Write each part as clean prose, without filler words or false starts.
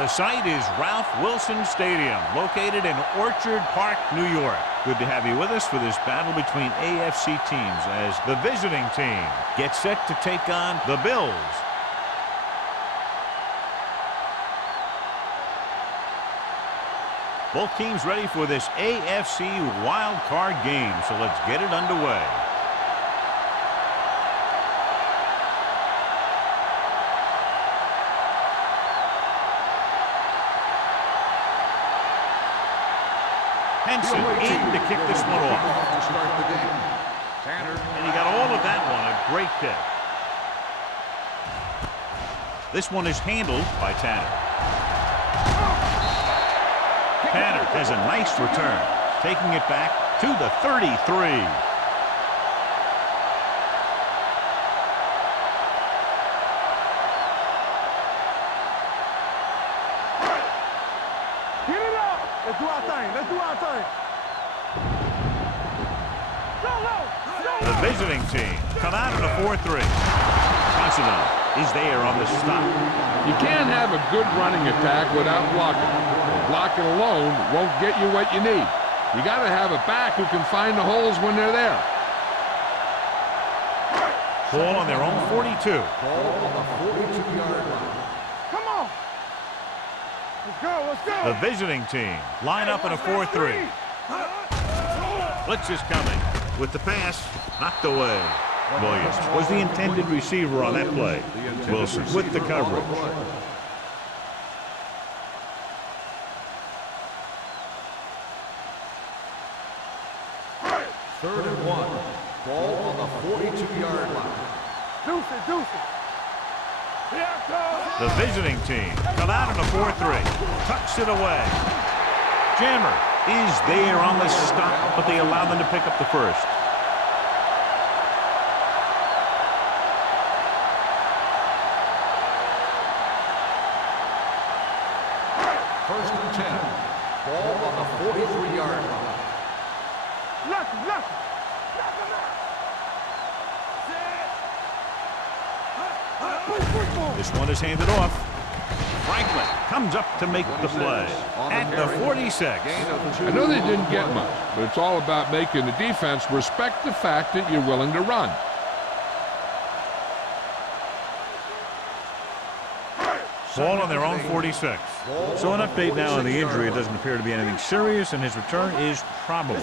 The site is Ralph Wilson Stadium, located in Orchard Park, New York. Good to have you with us for this battle between AFC teams as the visiting team gets set to take on the Bills. Both teams ready for this AFC Wildcard game, so let's get it underway. Henson in to kick this one off. And he got all of that one, a great kick. This one is handled by Tanner. Tanner has a nice return, taking it back to the 33. Let's do our thing. Let's do our thing. The visiting team come out in a 4-3. Considine is there on the stop. You can't have a good running attack without blocking. Blocking alone won't get you what you need. You got to have a back who can find the holes when they're there. Ball on their own 42. Ball on the 42-yard line. Come on. Let's go, let's go. The visiting team line up in a 4-3. Blitz is coming with the pass knocked away. Williams was the intended receiver on that play. Wilson with the coverage. Third and 1. Ball on the 42-yard line. Deuce it. The visiting team come out in a 4-3. Tucks it away. Jammer is there on the stop, but they allow them to pick up the first. First and 10. Ball on the 43-yard line. Lucky. This one is handed off. Franklin comes up to make the play at the 46. I know they didn't get much, but it's all about making the defense respect the fact that you're willing to run. Ball on their own 46. So an update now on the injury. It doesn't appear to be anything serious, and his return is probable.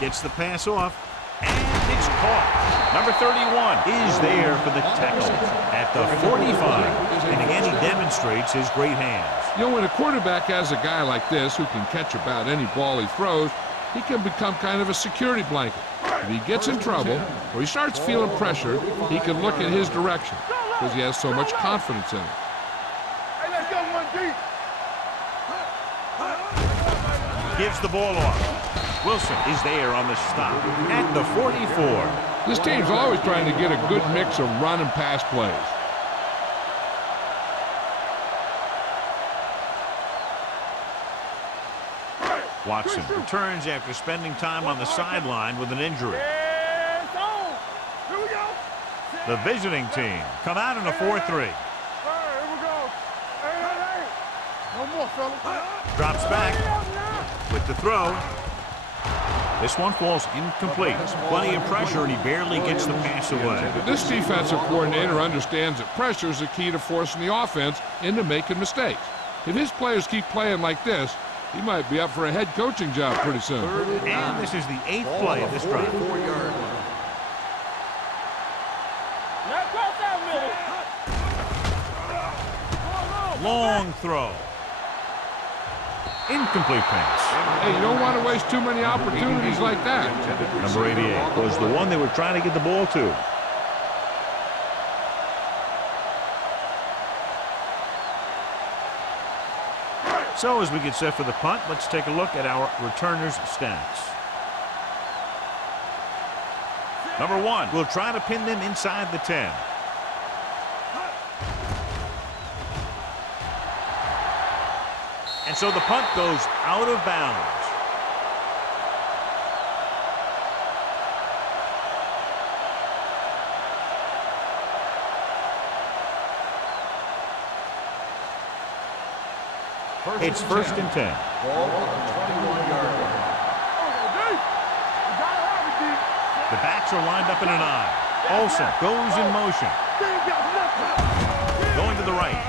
Gets the pass off, and it's caught. Number 31 is there for the tackle at the 45. And again, he demonstrates his great hands. You know, when a quarterback has a guy like this who can catch about any ball he throws, he can become kind of a security blanket. If he gets in trouble or he starts feeling pressure, he can look in his direction because he has so much confidence in it. Hey, let's go one deep. Gives the ball off. Wilson is there on the stop at the 44. This team's always trying to get a good mix of run and pass plays. Watson returns after spending time on the sideline with an injury. The visiting team come out in a 4-3. Drops back with the throw. This one falls incomplete. Plenty of pressure, and he barely gets the pass away. This defensive coordinator understands that pressure is the key to forcing the offense into making mistakes. If his players keep playing like this, he might be up for a head coaching job pretty soon. And this is the 8th play of this drive. Long throw. Incomplete pass. Hey, you don't want to waste too many opportunities like that. Number 88 was the one they were trying to get the ball to. So as we get set for the punt, let's take a look at our returners' stats. Number 1, we'll try to pin them inside the 10. And so the punt goes out of bounds. It's first and 10. Ball on the 21-yard line. The backs are lined up in an I. Olsen goes in motion. Going to the right.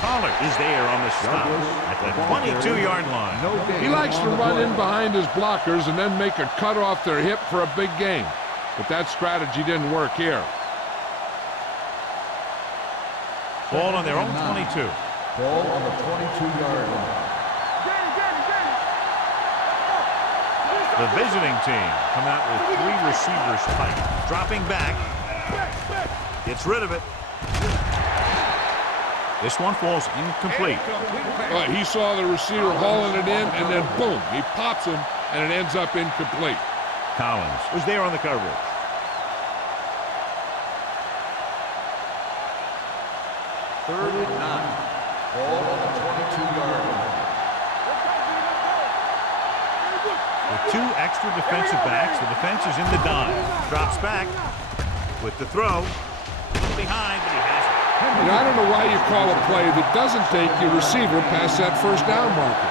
Pollard is there on the stop at the 22-yard line. He likes to run in behind his blockers and then make a cut off their hip for a big gain. But that strategy didn't work here. Ball on their own 22. Ball on the 22-yard line. The visiting team come out with 3 receivers tight. Dropping back. Gets rid of it. This one falls incomplete. He saw the receiver hauling it in, and then boom, he pops him, and it ends up incomplete. Collins was there on the coverage. Third and 9. Ball on the 22-yard line. With 2 extra defensive backs, the defense is in the dime. Drops back with the throw. Behind, but he has it. And I don't know why you call a play that doesn't take your receiver past that first down marker.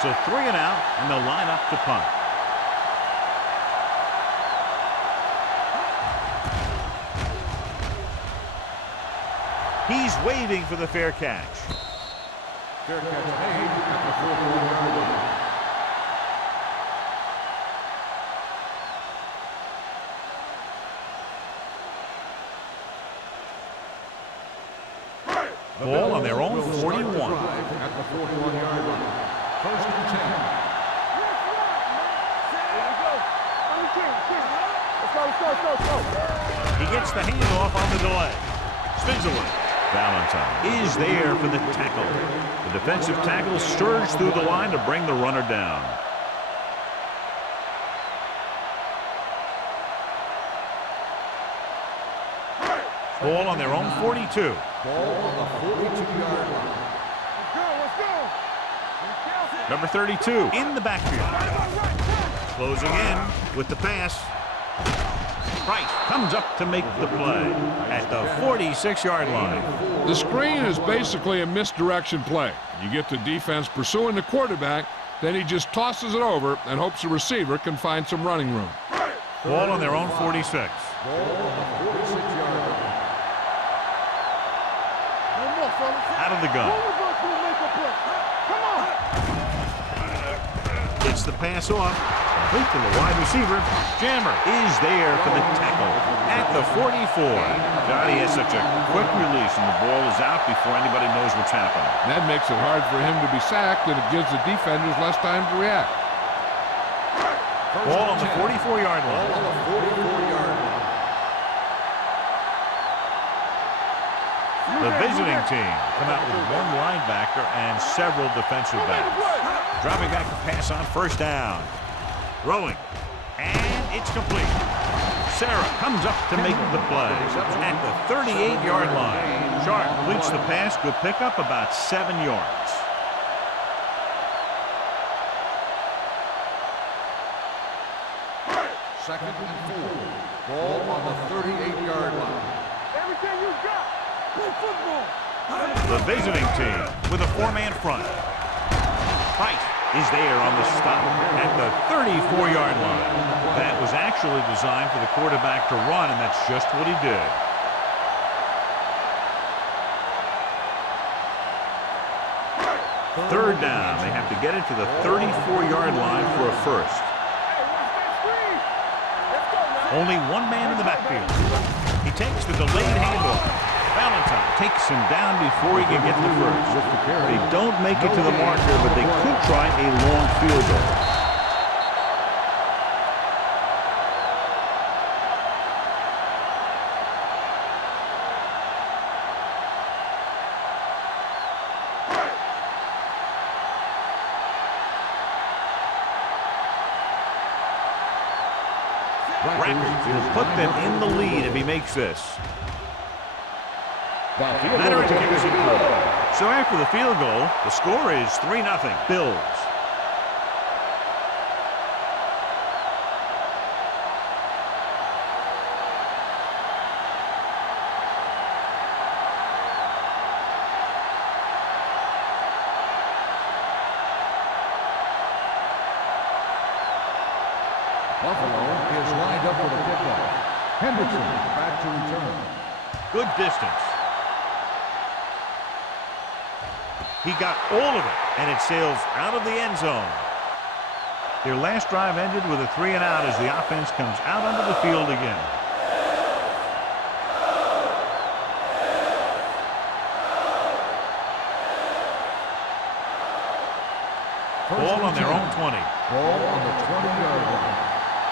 So 3 and out, and they'll line up to punt. He's waiting for the fair catch. Fair catch made at the 41-yard line. Ball on their own 41. At the 41-yard line. First and 10. He gets the handoff on the delay. Spins away. Valentine is there for the tackle. The defensive tackle stirs through the line to bring the runner down. Ball on their own 42. Ball on the 42-yard line. Number 32 in the backfield. Closing in with the pass. Price comes up to make the play at the 46-yard line. The screen is basically a misdirection play. You get the defense pursuing the quarterback, then he just tosses it over and hopes the receiver can find some running room. Ball on their own 46. Ball on the 46-yard line. Out of the gun. Gets the pass off. Complete to the wide receiver. Jammer is there for the tackle at the 44. Johnny has such a quick release, and the ball is out before anybody knows what's happening. That makes it hard for him to be sacked, and it gives the defenders less time to react. Ball on the 44-yard line. Ball on the 44-yard line. The visiting team come out with 1 linebacker and several defensive backs. Dropping back to pass on first down. Throwing. And it's complete. Sarah comes up to make the play at the 38-yard line. Sharp completes the pass. Good pickup, about 7 yards. Second and 4. Ball on the 38-yard line. Everything you got. Play football. The visiting team with a 4-man front. Price is there on the stop at the 34-yard line. That was actually designed for the quarterback to run, and that's just what he did. Third down. They have to get it to the 34-yard line for a first. Only 1 man in the backfield. He takes the delayed handoff. Valentine takes him down before he can get the first. They don't make it to the marker, but they could try a long field goal. Rapids will put them in the lead if he makes this. Leonard kicks it good. So after the field goal, the score is 3-0 Bills. Buffalo is lined up for the kickoff. Henderson back to return. Good distance. He got all of it, and it sails out of the end zone. Their last drive ended with a 3-and-out as the offense comes out onto the field again. Ball on their own 20. Ball on the 20-yard line.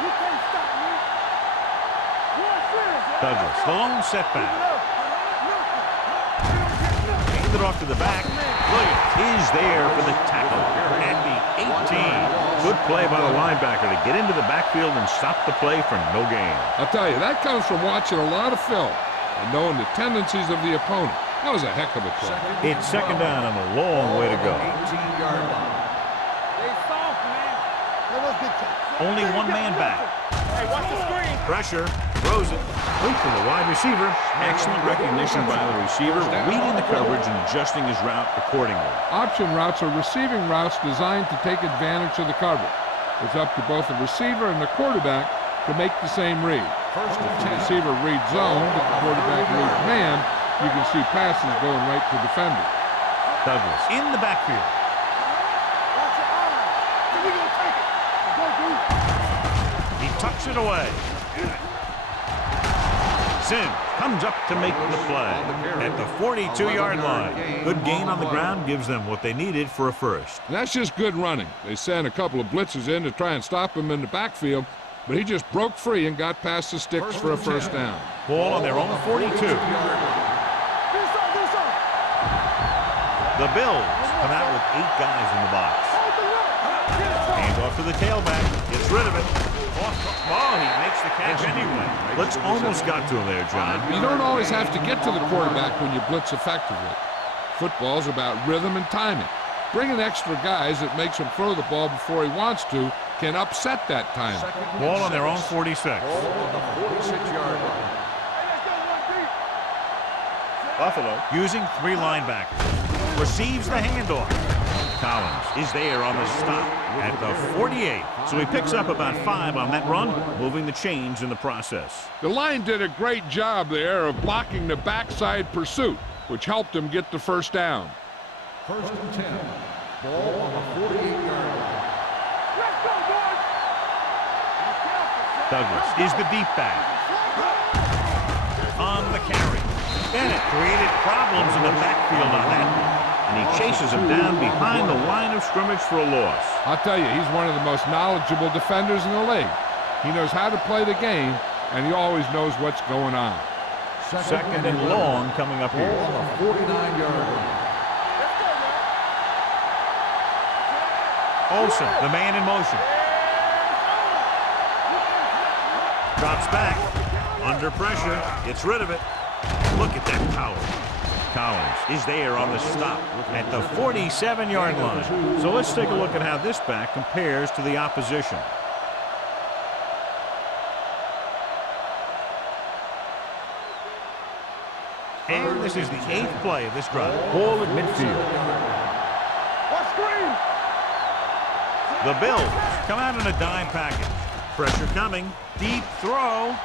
You can't stop me. What's this? Douglas, the lone setback. Handed off to the back. Williams is there for the tackle at the 18. Good play by the linebacker to get into the backfield and stop the play for no gain. I'll tell you, that comes from watching a lot of film and knowing the tendencies of the opponent. That was a heck of a play. It's second down and a long way to go. 18-yard line. They soft, man. Hey, let's get to Only one man back. Hey, watch the screen. Pressure, throws it, waits for the wide receiver. Excellent recognition by the receiver, reading the coverage and adjusting his route accordingly. Option routes are receiving routes designed to take advantage of the coverage. It's up to both the receiver and the quarterback to make the same read. If the receiver reads zone, but the quarterback reads man, you can see passes going right to defenders. Douglas in the backfield. Watch your eyes. We gonna take it. Go, dude. He tucks it away. Sims comes up to make the play at the 42-yard line. Good gain on the ground gives them what they needed for a first. And that's just good running. They sent a couple of blitzes in to try and stop him in the backfield, but he just broke free and got past the sticks for a first down. Ball on their own 42. Do something. The Bills come out with 8 guys in the box. Hold the look. Hand off to the tailback. Gets rid of it. Oh, he makes the catch anyway. Blitz almost got to him there, John. You don't always have to get to the quarterback when you blitz effectively. Football's about rhythm and timing. Bringing extra guys that makes him throw the ball before he wants to can upset that timing. Ball on their own 46. Ball on the 46-yard line. Hey, let's go one deep. Buffalo using 3 linebackers. Receives the handoff. Collins is there on the stop at the 48. So he picks up about 5 on that run, moving the chains in the process. The line did a great job there of blocking the backside pursuit, which helped him get the first down. First and 10. Ball on the 48-yard line. Let's go, boys. Douglas is the deep back. On the carry. Bennett created problems in the backfield on that one. And he chases him down behind the line of scrimmage for a loss. I'll tell you, he's one of the most knowledgeable defenders in the league. He knows how to play the game, and he always knows what's going on. Second and long coming up here. Ball on the 49-yard line. Olsen, the man in motion. Drops back. Under pressure. Gets rid of it. Look at that power. Collins is there on the stop at the 47-yard line. So let's take a look at how this back compares to the opposition. And this is the 8th play of this drive. Ball at midfield. What screen? The Bills come out in a dime package. Pressure coming. Deep throw.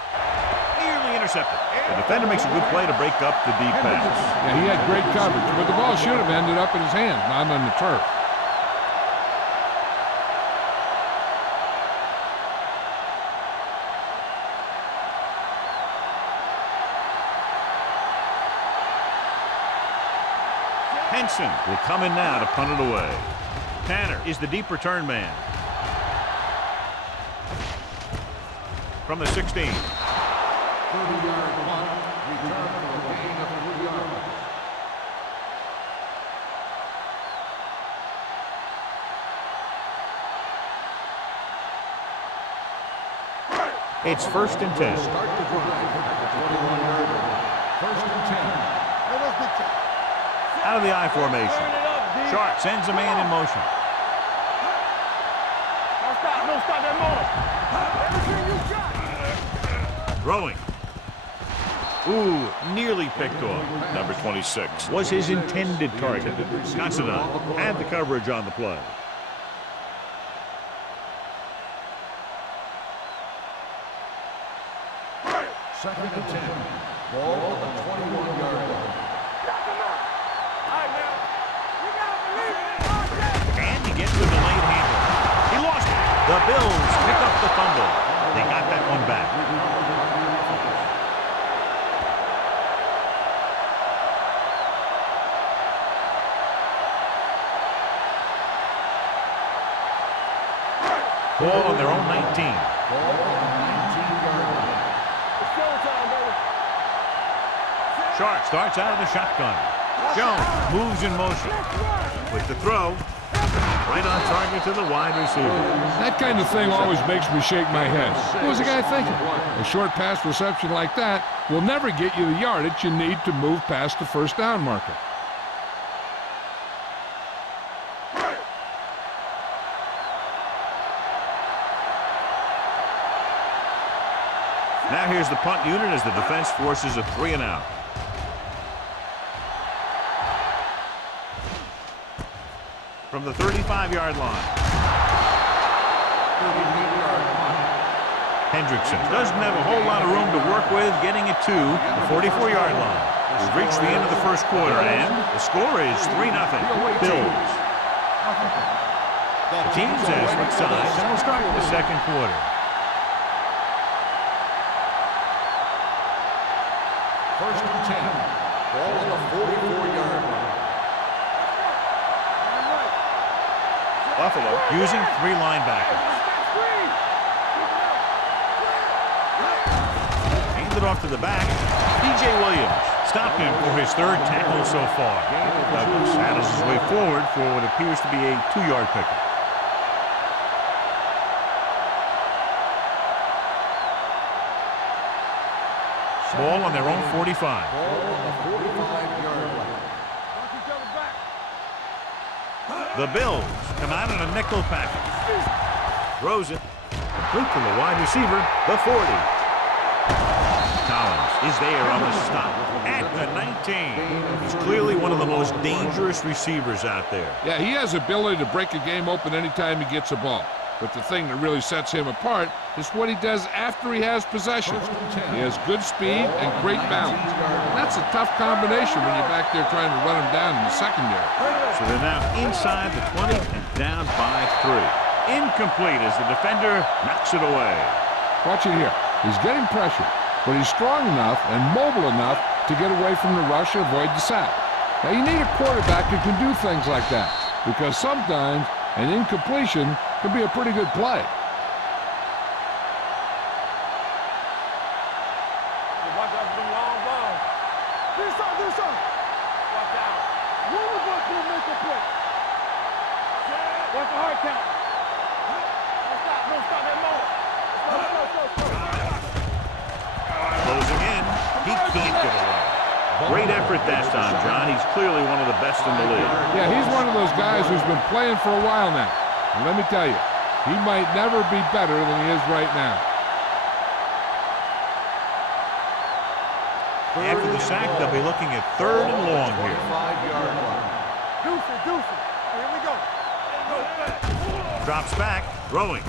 Nearly intercepted. The defender makes a good play to break up the deep pass. Yeah, he had great coverage, but the ball should have ended up in his hands, not on the turf. Henson will come in now to punt it away. Tanner is the deep return man. From the 16. 30-yard punt. Return for a gain of 3 yards. It's first and 10. Start the drive at the 21-yard line. First and 10. Hey, let's get to Out of the I formation. Sharp sends a man in motion. Don't stop that motor. Everything you got. Throwing. Ooh, nearly picked off. Number 26 was his intended target. Considine had the coverage on the play. Second and 10. Ball on the 21-yard line. And he gets the delayed handle. He lost it. The Bills pick up the fumble. They got that one back. Ball on their own 19. Ball on the 19-yard line. Sharp starts out of the shotgun. Jones moves in motion. With the throw, right on target to the wide receiver. That kind of thing always makes me shake my head. What was the guy thinking? A short pass reception like that will never get you the yardage you need to move past the first down marker. Now here's the punt unit as the defense forces a 3-and-out. From the 35-yard line. 38-yard line. Hendrickson doesn't have a whole lot of room to work with, getting it to the 44-yard line. We've reached the end of the first quarter, and the score is 3-0. Bills. The teams have switched sides, and we'll start the second quarter. First and 10. Ball on the 44-yard line. Buffalo using 3 linebackers. Handed off to the back. DJ Williams stopped him for his 3rd tackle so far. Douglas saddles his way forward for what appears to be a 2-yard pickup. Ball on their own 45. Ball on the 45-yard line. The Bills come out in a nickel package. Throws it. Complete to the wide receiver, the 40. Collins is there on the stop at the 19. He's clearly one of the most dangerous receivers out there. Yeah, he has ability to break a game open anytime he gets a ball. But the thing that really sets him apart is what he does after he has possession. He has good speed and great balance. That's a tough combination when you're back there trying to run him down in the secondary. So they're now inside the 20 and down by 3. Incomplete as the defender knocks it away. Watch it here. He's getting pressure, but he's strong enough and mobile enough to get away from the rush and avoid the sack. Now, you need a quarterback who can do things like that, because sometimes an incompletion can be a pretty good play. Do something. Watch out. One of us will make a play. Watch the hard count. Don't stop that motor. Closing in. He can't get away. Great effort that time, John. He's clearly one of the best in the league. Yeah, he's one of those guys who's been playing for a while now. And let me tell you, he might never be better than he is right now. After the sack, they'll be looking at 3rd and long here. 5-yard line. Deuce it. Here we go. Drops back, throwing.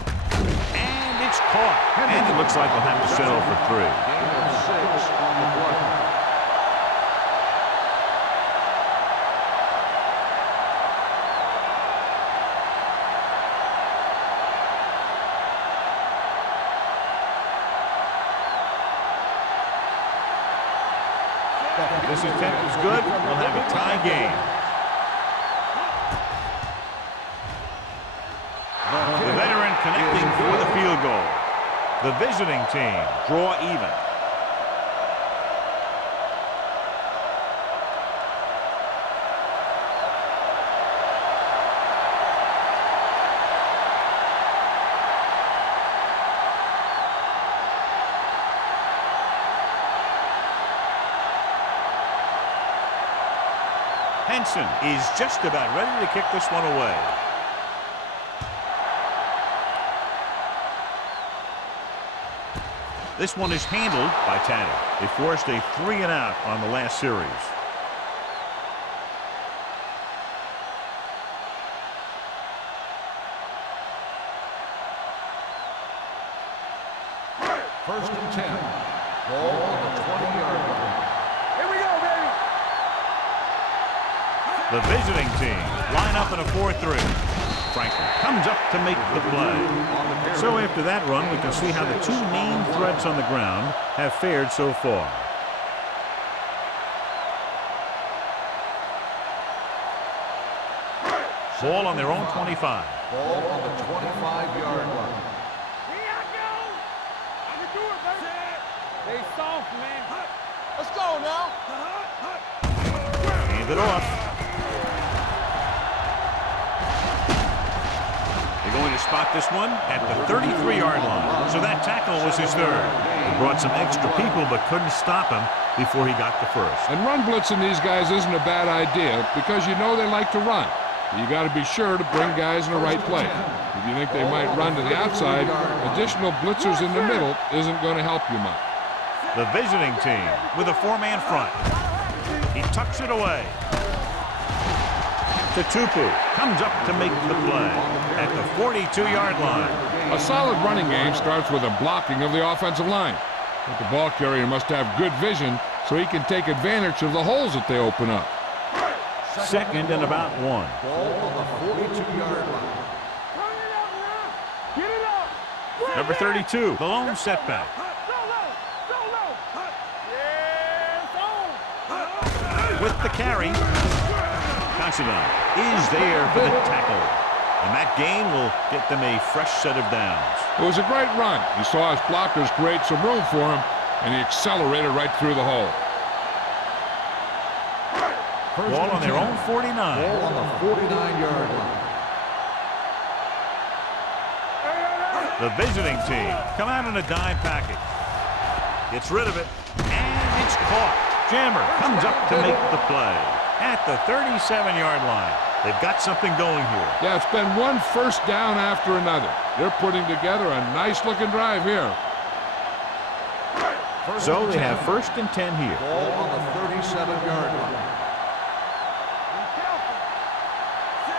And it's caught. And it looks like they'll have to settle for 3. Gain of 6 on the play. If this attempt is good, we'll have a tie game. The veteran connecting for the field goal. The visiting team draw even. Henson is just about ready to kick this one away. This one is handled by Tanner. They forced a 3-and-out on the last series. First and 10. Ball on the 20-yard line. Here we go, baby. The visiting team line up in a 4-3. Franklin comes up to make the play. So after that run, we can see how the two main threats on the ground have fared so far. Ball on their own 25. Ball on the 25-yard line. Here I go. I can do it, baby. They soft, man. Let's go now. Hand it off. They're going to spot this one at the 33-yard line. So that tackle was his third. He brought some extra people but couldn't stop him before he got the first. And run blitzing these guys isn't a bad idea because you know they like to run. You got to be sure to bring guys in the right place. If you think they might run to the outside, additional blitzers in the middle isn't going to help you much. The visiting team with a 4-man front. He tucks it away. Tutupu comes up to make the play at the 42-yard line. A solid running game starts with a blocking of the offensive line. But the ball carrier must have good vision so he can take advantage of the holes that they open up. Second and about 1. Ball on the 42-yard line. Turn it up now. Get it up. Number 32, the lone setback. Solo. Yeah, it's on. With the carry, Considine is there for the tackle. And that gain will get them a fresh set of downs. It was a great run. He saw his blockers create some room for him, and he accelerated right through the hole. Ball on their own 49. Ball on the 49-yard line. The visiting team come out in a dime package. Gets rid of it, and it's caught. Jammer comes up to make the play at the 37-yard line. They've got something going here. Yeah, it's been one first down after another. They're putting together a nice-looking drive here. So they have first and 10 here. Ball on the 37-yard line.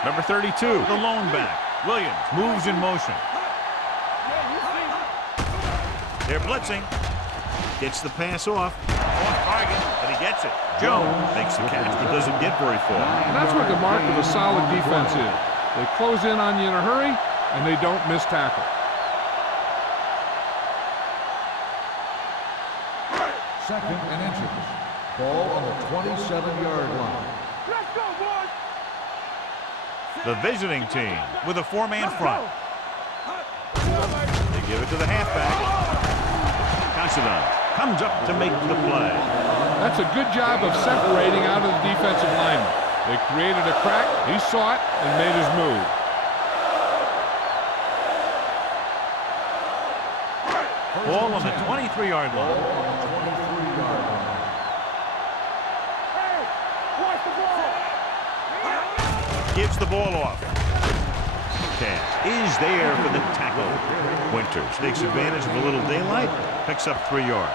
Number 32, the lone back. Williams moves in motion. They're blitzing. Gets the pass off. On target, but he gets it. Jones makes the catch, but doesn't get very far. And that's what the mark of a solid defense is. They close in on you in a hurry, and they don't miss tackle. Second and inches. Ball on the 27-yard line. Let's go, boys. The visiting team with a 4-man front. They give it to the halfback. Considine comes up to make the play. That's a good job of separating out of the defensive lineman. They created a crack, he saw it, and made his move. Ball on the 23-yard line. Hey, watch the ball. Gives the ball off. Cash is there for the tackle. Winters takes advantage of a little daylight, picks up 3 yards.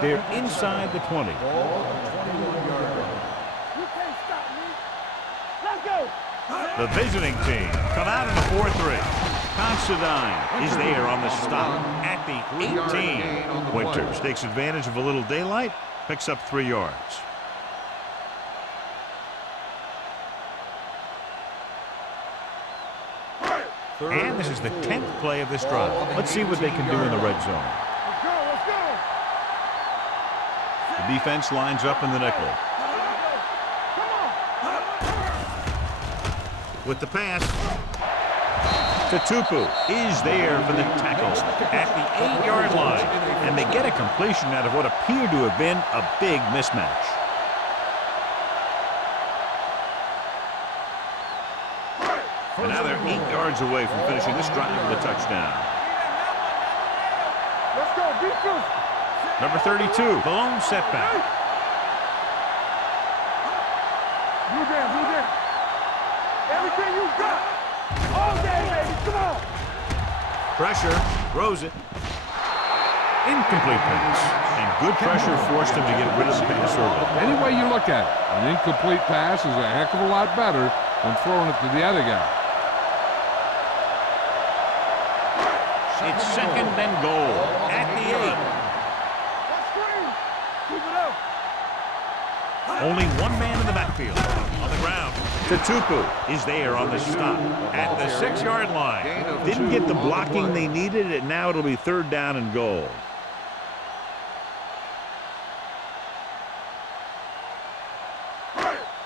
They're inside the 20. You can't stop me. Let's go. The visiting team come out in the 4-3. Considine is there on the stop at the 18. Winters takes advantage of a little daylight, picks up 3 yards. And this is the 10th play of this drive. Let's see what they can do in the red zone. Let's go. Let's go. The defense lines up in the nickel. With the pass, Tutupu is there for the tackle at the 8-yard line. And they get a completion out of what appeared to have been a big mismatch. And now they're 8 yards away from finishing this drive with a touchdown. Let's go. Be physical. Number 32, the lone setback. Blue down, blue down. Everything you got. All day, baby. Come on. Pressure, throws it. Incomplete pass. And good pressure forced him to get rid of the pass early. Any way you look at it, an incomplete pass is a heck of a lot better than throwing it to the other guy. It's second and goal at the 8. Let's screen. Keep it up. Only one man in the backfield. On the ground, Tutupu is there on the stop at the 6-yard line. Didn't get the blocking they needed, and now it'll be third down and goal.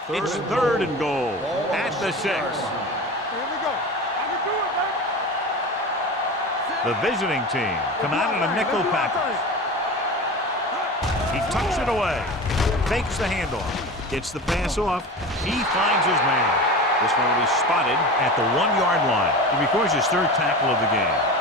It's third and goal at the 6. Here we go. I can do it, man. The visiting team come out in a nickel package. He tucks it away, fakes the handoff, gets the pass off. He finds his man. This one will be spotted at the 1-yard line. He records his third tackle of the game.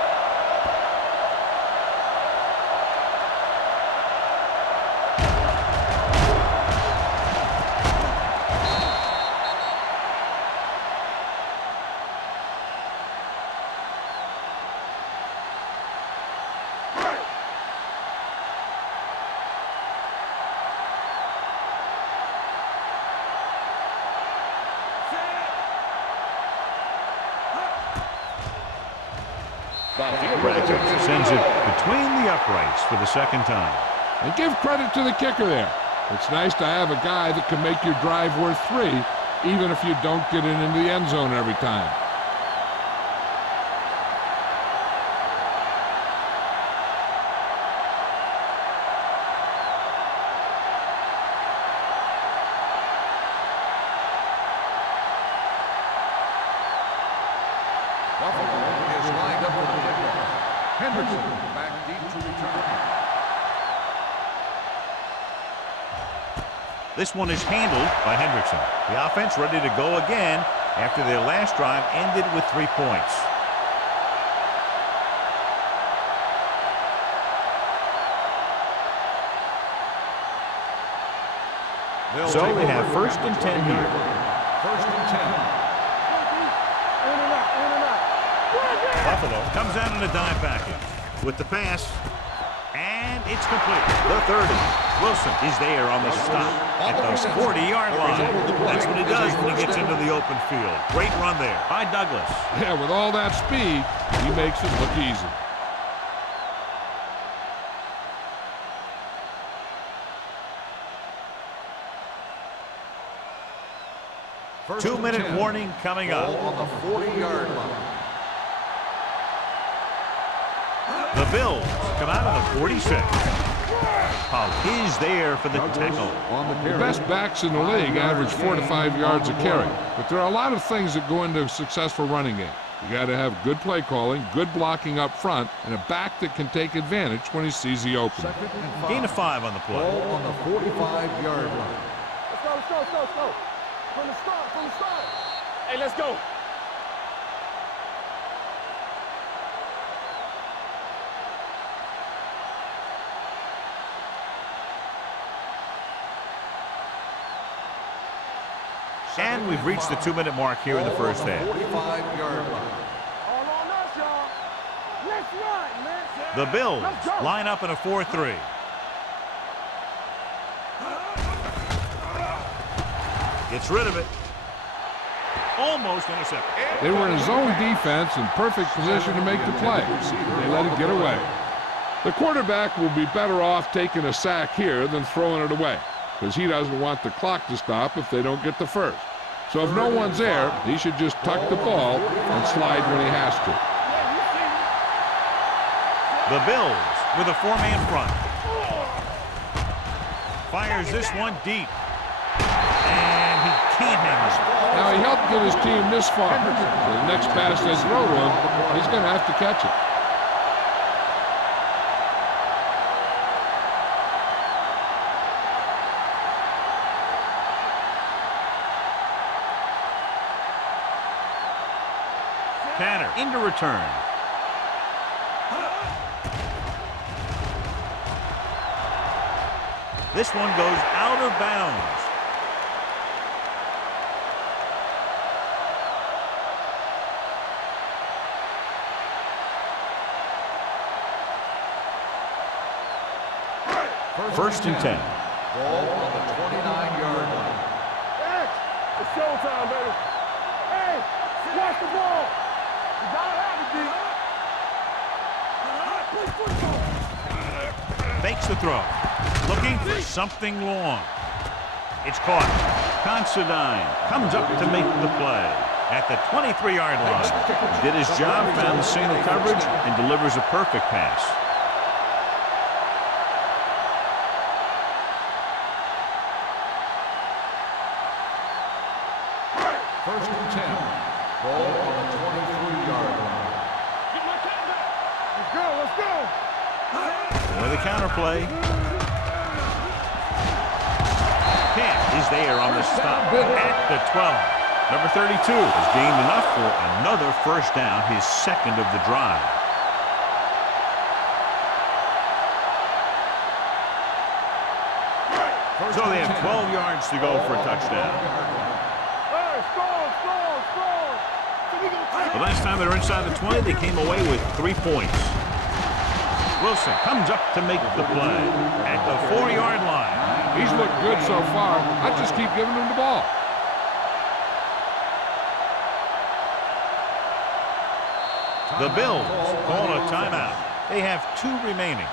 Brackett sends it between the uprights for the second time. And give credit to the kicker there. It's nice to have a guy that can make your drive worth 3, even if you don't get it into the end zone every time. This one is handled by Hendrickson. The offense ready to go again after their last drive ended with 3 points. So they have first and 10 here. First and 10. In and out, in and out. Buffalo comes out in a dive package with the pass, and it's complete. The 30. Wilson is there on the stop at the 40-yard line. That's what he does when he gets into the open field. Great run there by Douglas. Yeah, with all that speed, he makes it look easy. Two-minute warning coming up. On the 40-yard line. The Bills come out of the 46. Is there for the tackle. The best backs in the league average 4 to 5 yards a carry. But there are a lot of things that go into a successful running game. You got to have good play calling, good blocking up front, and a back that can take advantage when he sees the opening. Gain of 5 on the play. Ball on the 45-yard line. Let's go, let's go, let's go, let's go. From the start, from the start. Hey, let's go. And we've reached the 2-minute mark here in the first half. 45-yard line. All on us, y'all. Let's run, man. The Bills line up in a 4-3. Gets rid of it. Almost intercepted. They were in zone defense in perfect position to make the play. They let it get away. The quarterback will be better off taking a sack here than throwing it away, because he doesn't want the clock to stop if they don't get the first. So if no one's there, he should just tuck the ball and slide when he has to. The Bills with a 4-man front. Fires this one deep. And he can't handle it. Now he helped get his team this far. So the next pass they throw to him, he's going to have to catch it. Tanner into return. This one goes out of bounds. First and 10. Ball on the 29-yard line. Hey, it's showtime, baby. Hey, watch the ball. You gotta have it, D. Fakes the throw. Looking for something long. It's caught. Considine comes up to make the play at the 23-yard line. Did his job, found the single coverage, and delivers a perfect pass. First and 10. Ball on the 23-yard line. Let's go, let's go. With a counterplay. Camp is there on the stop at the 12. Number 32 has gained enough for another first down, his second of the drive. So they have 12 yards to go for a touchdown. Hey, score. The last time they were inside the 20, they came away with 3 points. Wilson comes up to make the play at the 4-yard line. He's looked good so far. I just keep giving him the ball. The Bills call a timeout. They have 2 remaining.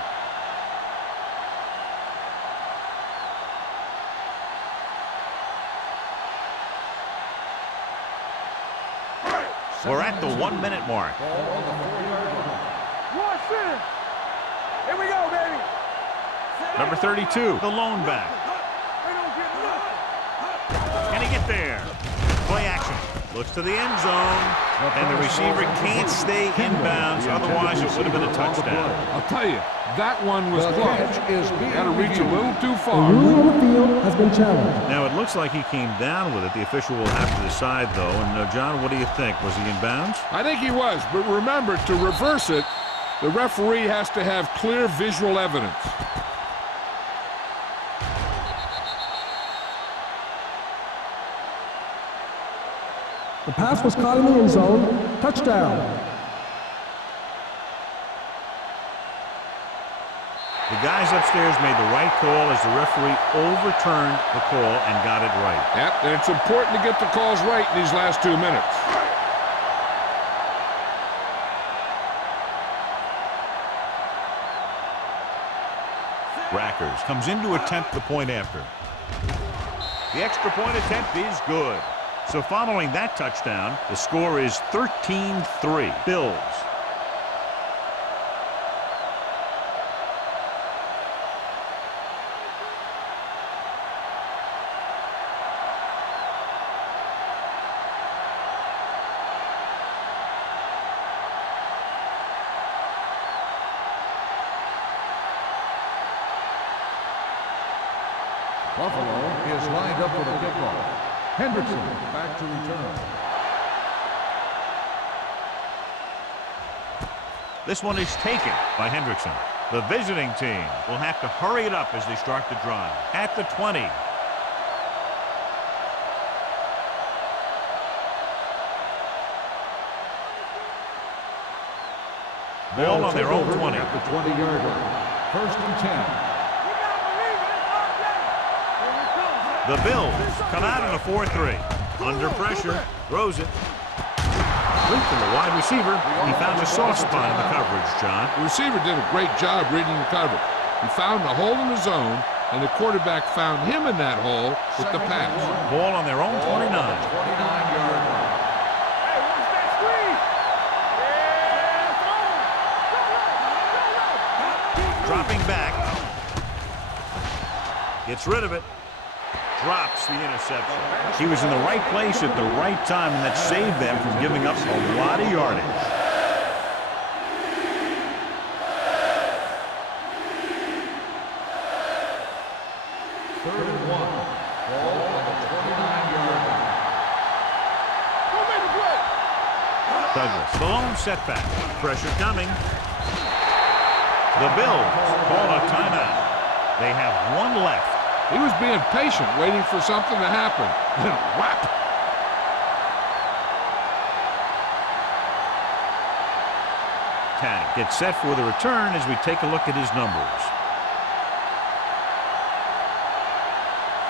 We're at the 1-minute mark. Watch it. Here we go, baby. Number 32, the lone back. They don't get nothing. Can he get there? Play action. Looks to the end zone. And the receiver can't stay inbounds. Otherwise, it would have been a touchdown. I'll tell you, that one was close. Got to reach a little too The far. ruling on the field has been challenged. Now, it looks like he came down with it. The official will have to decide, though. And, John, what do you think? Was he in bounds? I think he was, but remember, to reverse it, the referee has to have clear visual evidence. The pass was caught in the end zone. Touchdown. The guys upstairs made the right call as the referee overturned the call and got it right. Yep, and it's important to get the calls right in these last 2 minutes. Rackers comes in to attempt the point after. The extra point attempt is good. So following that touchdown, the score is 13-3. Bills. Buffalo is lined up for the kickoff. Hendrickson back to return. This one is taken by Hendrickson. The visiting team will have to hurry it up as they start the drive. At the 20. Ball on their own 20. At the 20-yard line. First and 10. The Bills come out in a 4-3. Under pressure, throws it. Complete to the wide receiver. He found a soft spot in the coverage, John. The receiver did a great job reading the coverage. He found a hole in the zone, and the quarterback found him in that hole with the pass. Ball on their own 29. 29-yard line. Hey, what's that screen? Yeah, Dropping back. Gets rid of it. Drops the interception. He was in the right place at the right time, and that saved them from giving up a lot of yardage. Third and 1. Ball on the 29-yard line. Who made the play? Douglas, the lone setback. Pressure coming. The Bills call a timeout. They have 1 left. He was being patient, waiting for something to happen. Then whap! Tag gets set for the return as we take a look at his numbers.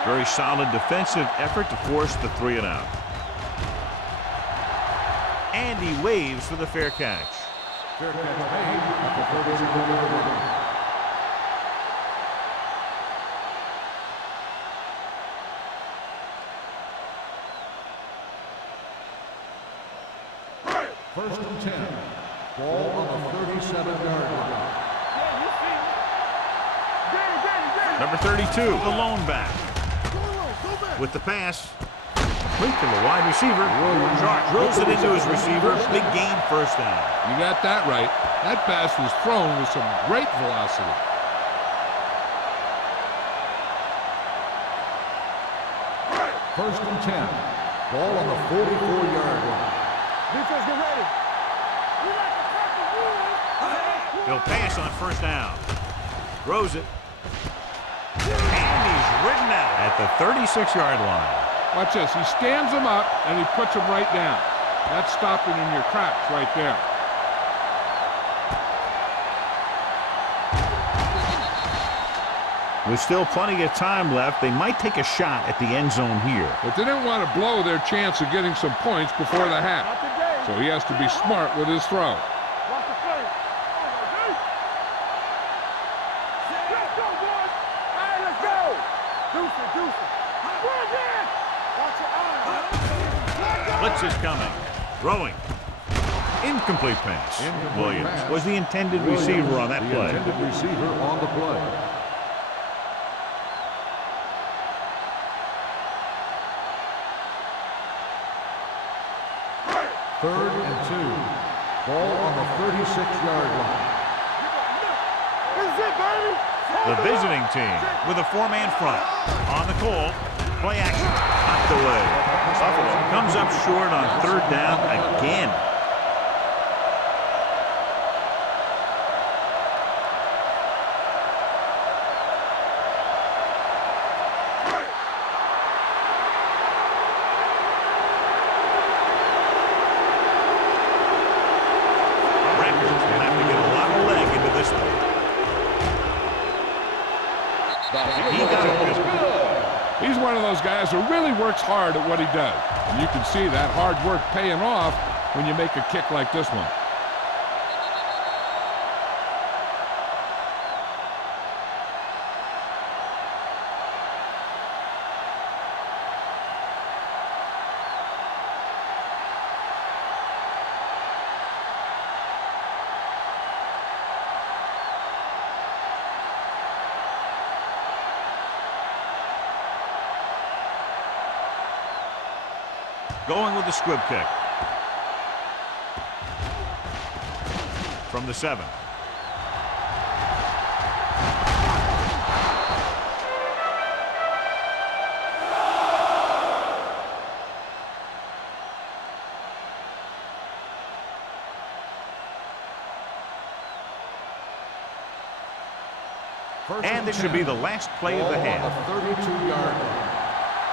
Very solid defensive effort to force the 3 and out. And he waves for the fair catch. Fair catch made at the 37-yard line. First and 10. Ball on the 37-yard line. Number 32, the lone back. With the pass. Quick to the wide receiver. Drills it into his receiver. Big gain, first down. You got that right. That pass was thrown with some great velocity. First and 10. Ball on the 44-yard line. Defense, get ready. He'll pass on first down. Throws it. And he's ridden out at the 36-yard line. Watch this. He stands him up, and he puts him right down. That's stopping in your tracks right there. With still plenty of time left, they might take a shot at the end zone here. But they didn't want to blow their chance of getting some points before the half. So he has to be smart with his throw. Watch the play. Let's go, boys. All right, let's go. Deuce it, deuce it. Bring it. Watch your eyes. Blitz is coming. Throwing. Incomplete pass. Williams was the intended receiver on that play. Intended receiver on the play. Third and 2. Ball on the 36-yard line. This is it, baby. The visiting team with a 4-man front. On the call. Play action. Knocked away. Buffalo comes up short on third down again. He's one of those guys who really works hard at what he does. And you can see that hard work paying off when you make a kick like this one. Going with the squib kick. From the 7. And this should be the last play of the half. 32-yard line.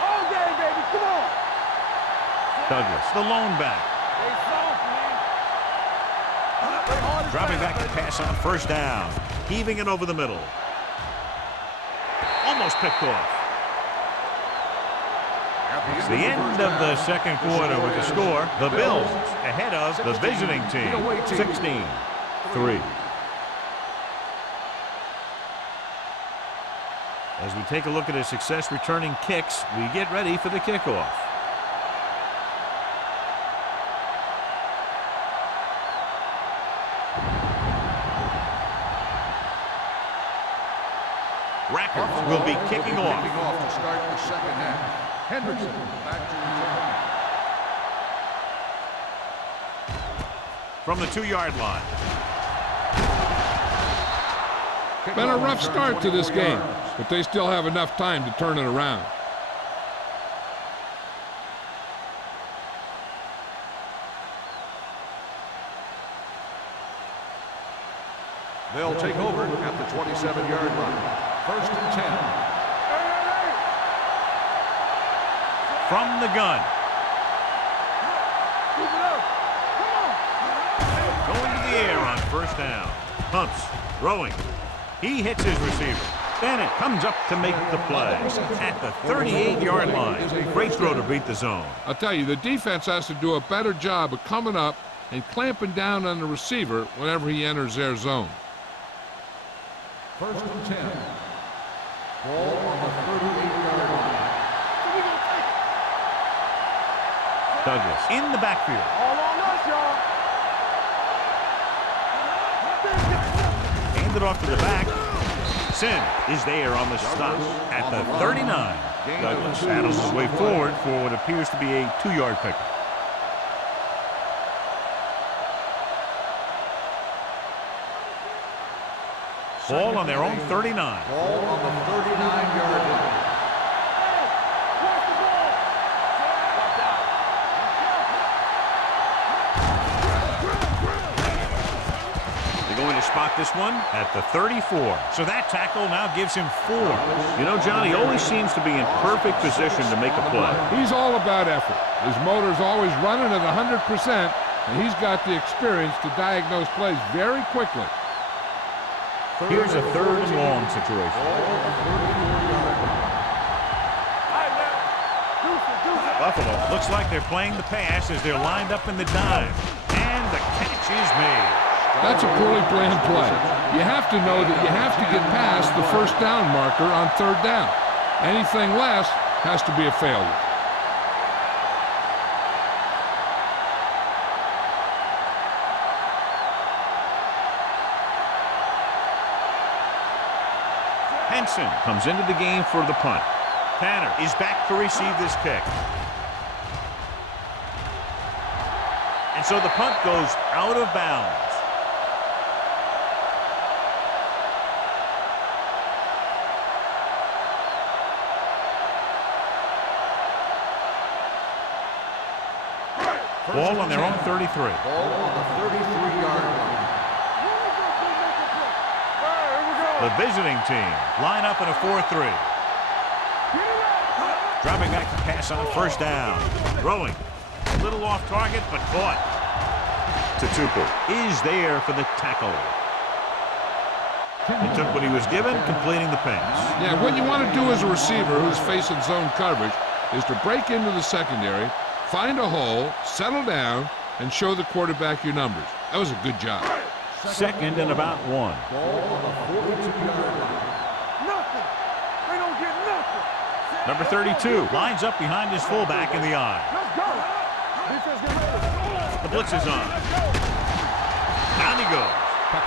All day, baby. Come on. Douglas, the lone back. They soft, man. Dropping back to pass on first down. Heaving it over the middle. Almost picked off. It's the end of the second quarter with the score. The Bills ahead of the visiting team. 16-3. As we take a look at his success returning kicks, we get ready for the kickoff. Rackers will be kicking off. To start the second half. Hendrickson back to return. From the 2-yard line. Been a rough start to this game, but they still have enough time to turn it around. They'll take over at the 27-yard line. First and 10. from the gun. Keep it up. Come on. Going to the air on first down. Pumps. Throwing. He hits his receiver. Bennett comes up to make the play at the 38-yard line. Great throw to beat the zone. I'll tell you, the defense has to do a better job of coming up and clamping down on the receiver whenever he enters their zone. 1st and 10. Ball on the 38-yard line. Douglas in the backfield. All on us, y'all. Hand it off to the back. Sin is there on the stop at the 39. Douglas saddles his way forward for what appears to be a 2-yard pickup. Ball on their own 39. Ball on the 39-yard line. Going to spot this one at the 34. So that tackle now gives him 4. You know, John, he always seems to be in perfect position to make a play. He's all about effort. His motor's always running at 100%, and he's got the experience to diagnose plays very quickly. Here's a 3rd and long situation. Buffalo looks like they're playing the pass as they're lined up in the dime. And the catch is made. That's a poorly planned play. You have to know that you have to get past the first down marker on 3rd down. Anything less has to be a failure. Henson comes into the game for the punt. Tanner is back to receive this kick. And so the punt goes out of bounds. Ball on their own 33. Ball on the 33-yard line. The visiting team line up in a 4-3. Dropping back to pass on first down. Throwing. A little off target, but caught. Tutupu is there for the tackle. He took what he was given, completing the pass. Yeah, what you want to do as a receiver who's facing zone coverage is to break into the secondary, find a hole, settle down, and show the quarterback your numbers. That was a good job. 2nd and about 1. Ball on the 42-yard line. Nothing. They don't get nothing. Number 32 lines up behind his fullback in the eye. Let's go. Defense get ready. The blitz is on. Down he goes.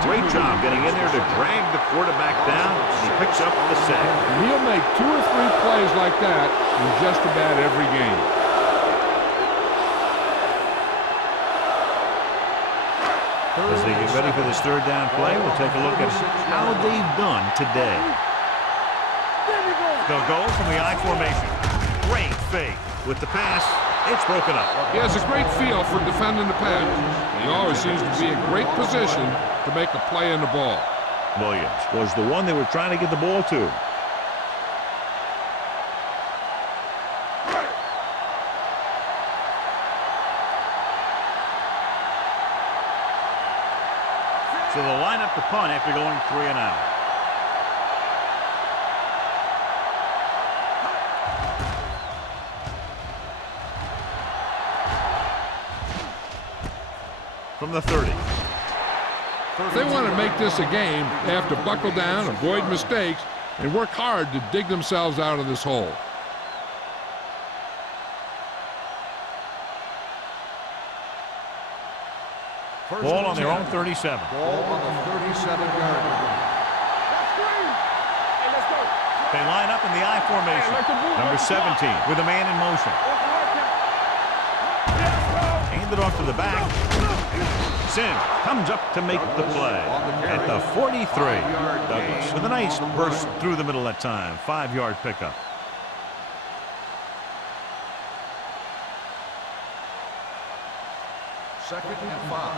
Great job getting in there to drag the quarterback down. He picks up the sack. And he'll make 2 or 3 plays like that in just about every game. As they get ready for this 3rd down play, we'll take a look at how they've done today. They'll go from the I formation. Great fake. With the pass, it's broken up. He has a great feel for defending the pass. He always seems to be in great position to make a play in the ball. Williams was the one they were trying to get the ball to. So they'll line up the punt after going 3 and out. From the 30. If they want to make this a game, they have to buckle down, avoid mistakes, and work hard to dig themselves out of this hole. Ball on their own 37. Ball on the 37-yard line. They line up in the I formation. Number 17 with a man in motion. Hand it off to the back. Sin comes up to make the play at the 43. Douglas with a nice burst through the middle that time. 5-yard pickup. Second and 5.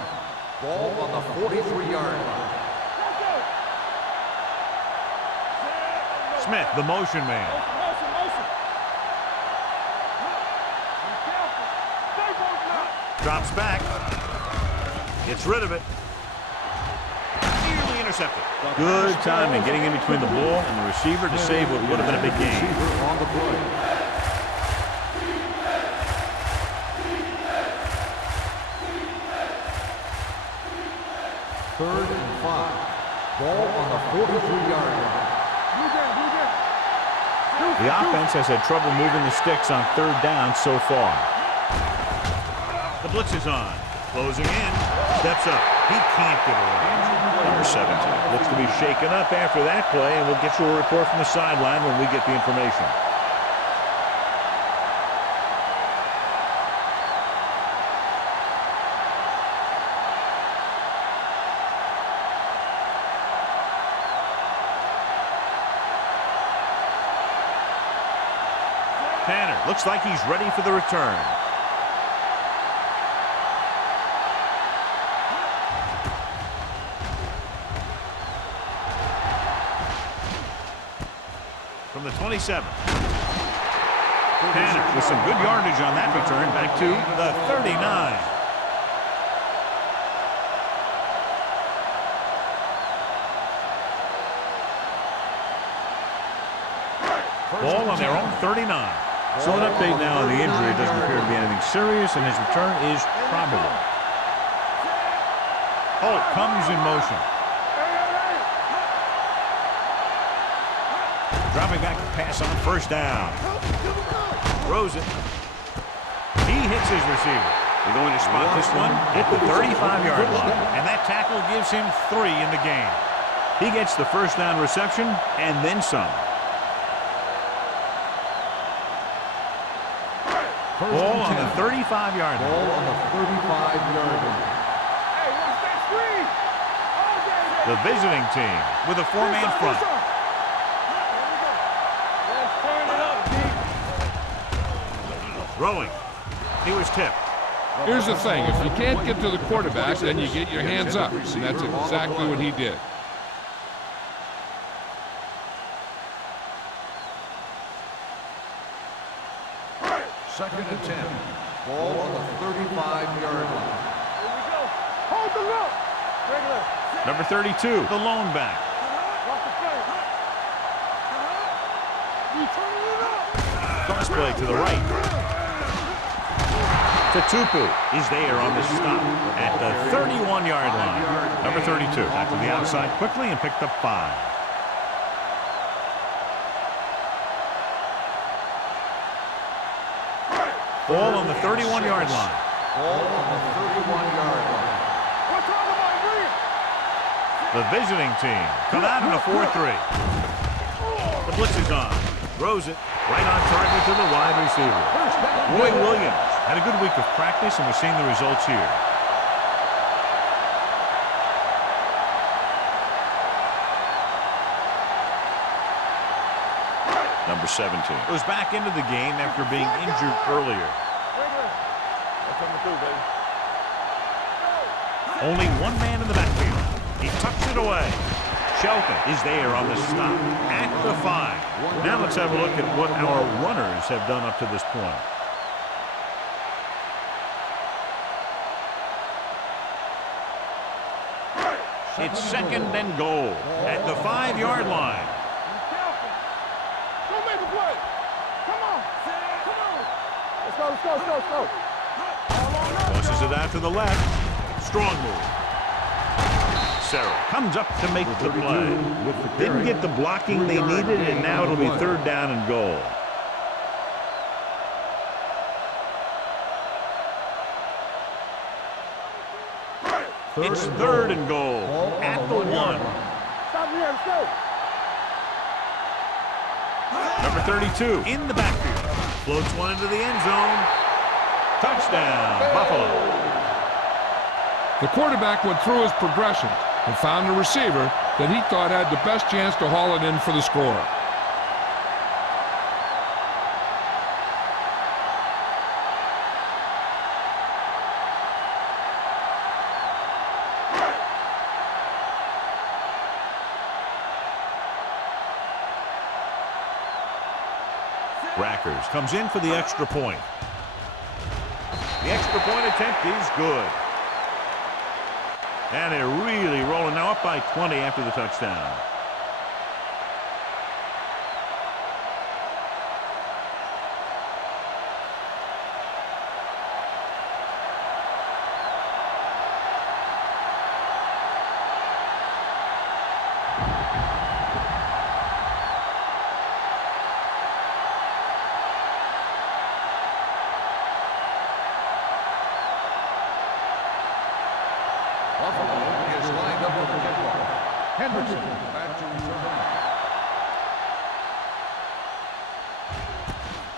Ball on the 43-yard line. Smith, the motion man. Drops back. Gets rid of it. Nearly intercepted. Good timing getting in between the ball and the receiver to save what would have been a big gain. On the play. Third and 5. Ball on the 43-yard line. The offense has had trouble moving the sticks on third down so far. The blitz is on. Closing in. Steps up. He can't get away. Number 17 looks to be shaken up after that play, and we'll get you a report from the sideline when we get the information. Tanner looks like he's ready for the return. From the 27. Tanner with some good yardage on that return back to the 39. Ball on their own 39. So an update now on the injury. It doesn't appear to be anything serious, and his return is probable. Holt comes in motion. Dropping back to pass on first down. Throws it. He hits his receiver. They're going to spot this one at the 35-yard line, and that tackle gives him 3 in the game. He gets the first down reception and then some. Ball on the 35-yard line. Ball on the 35-yard line. Hey, watch that screen. The visiting team with a 4-man front. Let's turn it up, D. Throwing. He was tipped. Here's the thing. If you can't get to the quarterback, then you get your hands up. And that's exactly what he did. Second and 10. Ball on the 35-yard line. Here we go. Hold the look. Regular. Number 32, the lone back. Watch the play. We turning it up. Cross play to the right. Tatupu is there on the stop at the 31-yard line. Number 32 back to the outside quickly and picked up 5. Ball on the 31-yard line. Ball on the 31-yard line. What's wrong with my rear? The visiting team come out in a 4-3. The blitz is on. Throws it right on target to the wide receiver. Roy Williams had a good week of practice, and we're seeing the results here. Number 17 goes back into the game after being injured earlier. Regular. That's what I'm gonna do, baby. Only one man in the backfield. He tucks it away. Shelton is there on the stop at the 5. Now let's have a look at what our runners have done up to this point. It's second and goal at the 5-yard line. Go make a play. Come on. Come on. Let's go, let's go, let's go, let's go. Tosses it out to the left. Strong move. Sarah comes up to make the play. Didn't get the blocking they needed, and now it'll be third down and goal. It's third and goal at the 1. Stop here, let's go. Number 32 in the backfield. Floats one into the end zone. Touchdown, Buffalo. The quarterback went through his progressions and found a receiver that he thought had the best chance to haul it in for the score. Rackers comes in for the extra point. The extra point attempt is good. And they're really rolling now, up by 20 after the touchdown.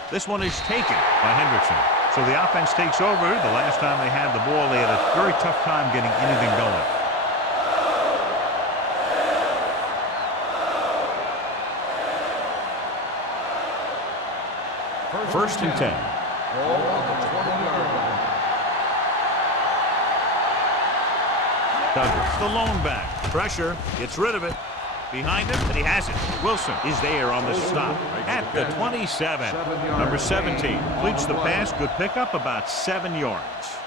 This one is taken by Hendrickson. So the offense takes over. The last time they had the ball, they had a very tough time getting anything going. First and 10. Ball on the 20-yard line. Douglas, the lone back. Pressure, gets rid of it. Behind him, and he has it. Wilson is there on the stop at the 27. Number 17 completes the pass. Good pickup, about 7 yards.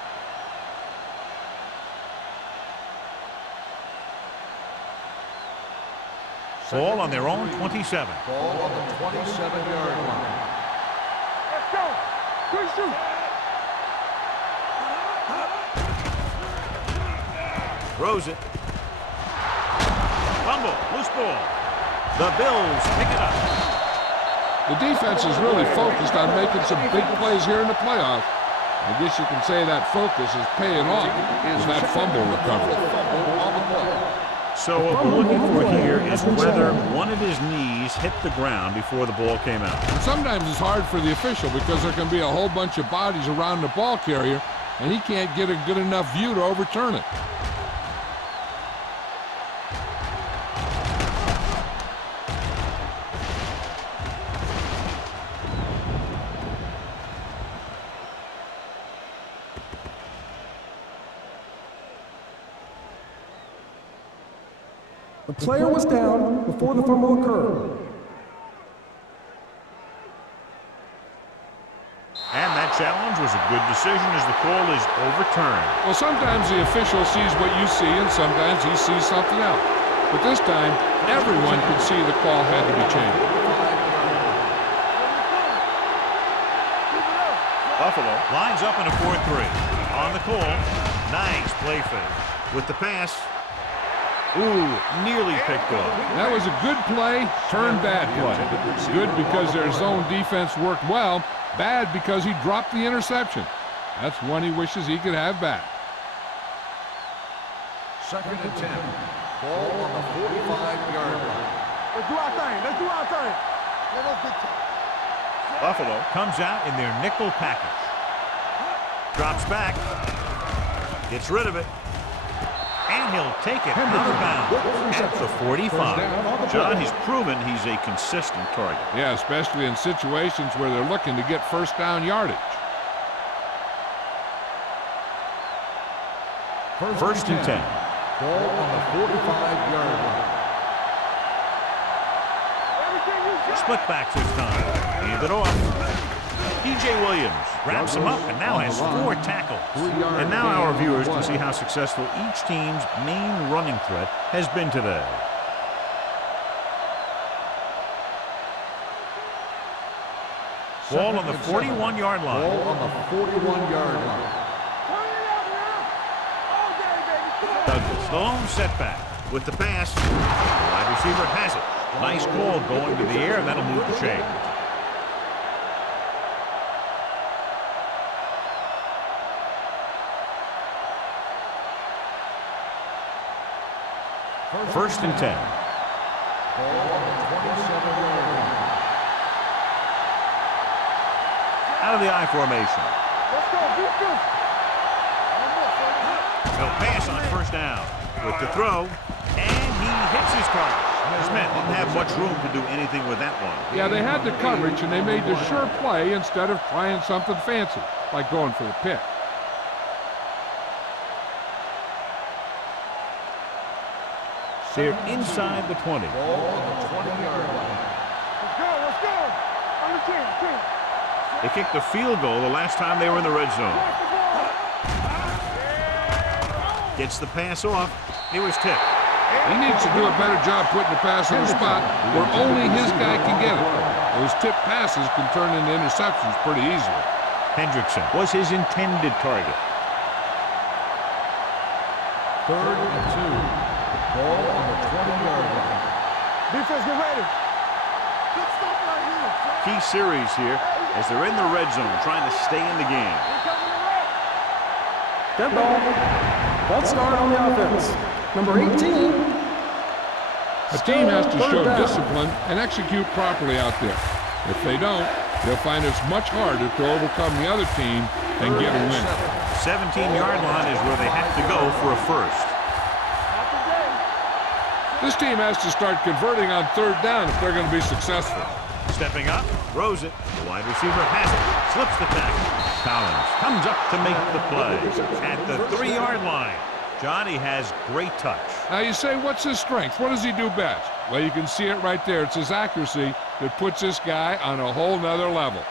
Ball on their own 27. Ball on the 27-yard line. Let's go. Good shoot. Throws it. Fumble, loose ball. The Bills pick it up. The defense is really focused on making some big plays here in the playoffs. I guess you can say that focus is paying off with that fumble recovery. So what we're looking for here is whether one of his knees hit the ground before the ball came out. And sometimes it's hard for the official because there can be a whole bunch of bodies around the ball carrier, and he can't get a good enough view to overturn it. The player was down before the fumble occurred. And that challenge was a good decision as the call is overturned. Well, sometimes the official sees what you see, and sometimes he sees something else. But this time, everyone could see the call had to be changed. Buffalo lines up in a 4-3. On the call, nice play fake. With the pass, ooh, nearly picked off. That was a good play, turned bad play. Good because their zone defense worked well, bad because he dropped the interception. That's one he wishes he could have back. Second and 10. Ball on the 45-yard line. Let's do our thing. Let's do our thing. Let us get to. Buffalo comes out in their nickel package. Drops back. Gets rid of it. And he'll take it out of bounds at the 45. John, he's proven he's a consistent target. Yeah, especially in situations where they're looking to get first down yardage. First and 10. Ball on the 45-yard line. Split backs this time. Hand it off. DJ Williams wraps him up and now has 4 tackles. And now our viewers can see how successful each team's main running threat has been today. Ball on the 41-yard line. Ball on the 41-yard line. Douglas, the lone setback. With the pass, the wide receiver has it. Nice call going to the air, and that'll move the chain. First and 10. Ball on the 27-yard line. Out of the I formation. Let's go. Beat this. They'll pass on first down. With the throw, and he hits his target. His men didn't have much room to do anything with that one. Yeah, they had the coverage, and they made the sure play instead of trying something fancy, like going for the pick. They're inside the 20. Ball on the 20-yard line. Let's go. Let's go. On the 10. They kicked a field goal the last time they were in the red zone. Gets the pass off. He was tipped. He needs to do a better job putting the pass in the spot where only his guy can get it. Those tip passes can turn into interceptions pretty easily. Hendrickson was his intended target. 3rd and 2. Ball on the 20-yard line. Defense, get ready. Good stuff right here. Key series here as they're in the red zone trying to stay in the game. Dead ball. Let's start on the offense. Number 18. A team has to show discipline and execute properly out there. If they don't, they'll find it's much harder to overcome the other team and get a win. 17-yard line is where they have to go for a first. This team has to start converting on 3rd down if they're going to be successful. Stepping up, throws it. The wide receiver has it. Slips the tackle. Collins comes up to make the play at the 3-yard line. Johnny has great touch. Now you say, what's his strength? What does he do best? Well, you can see it right there. It's his accuracy that puts this guy on a whole nother level.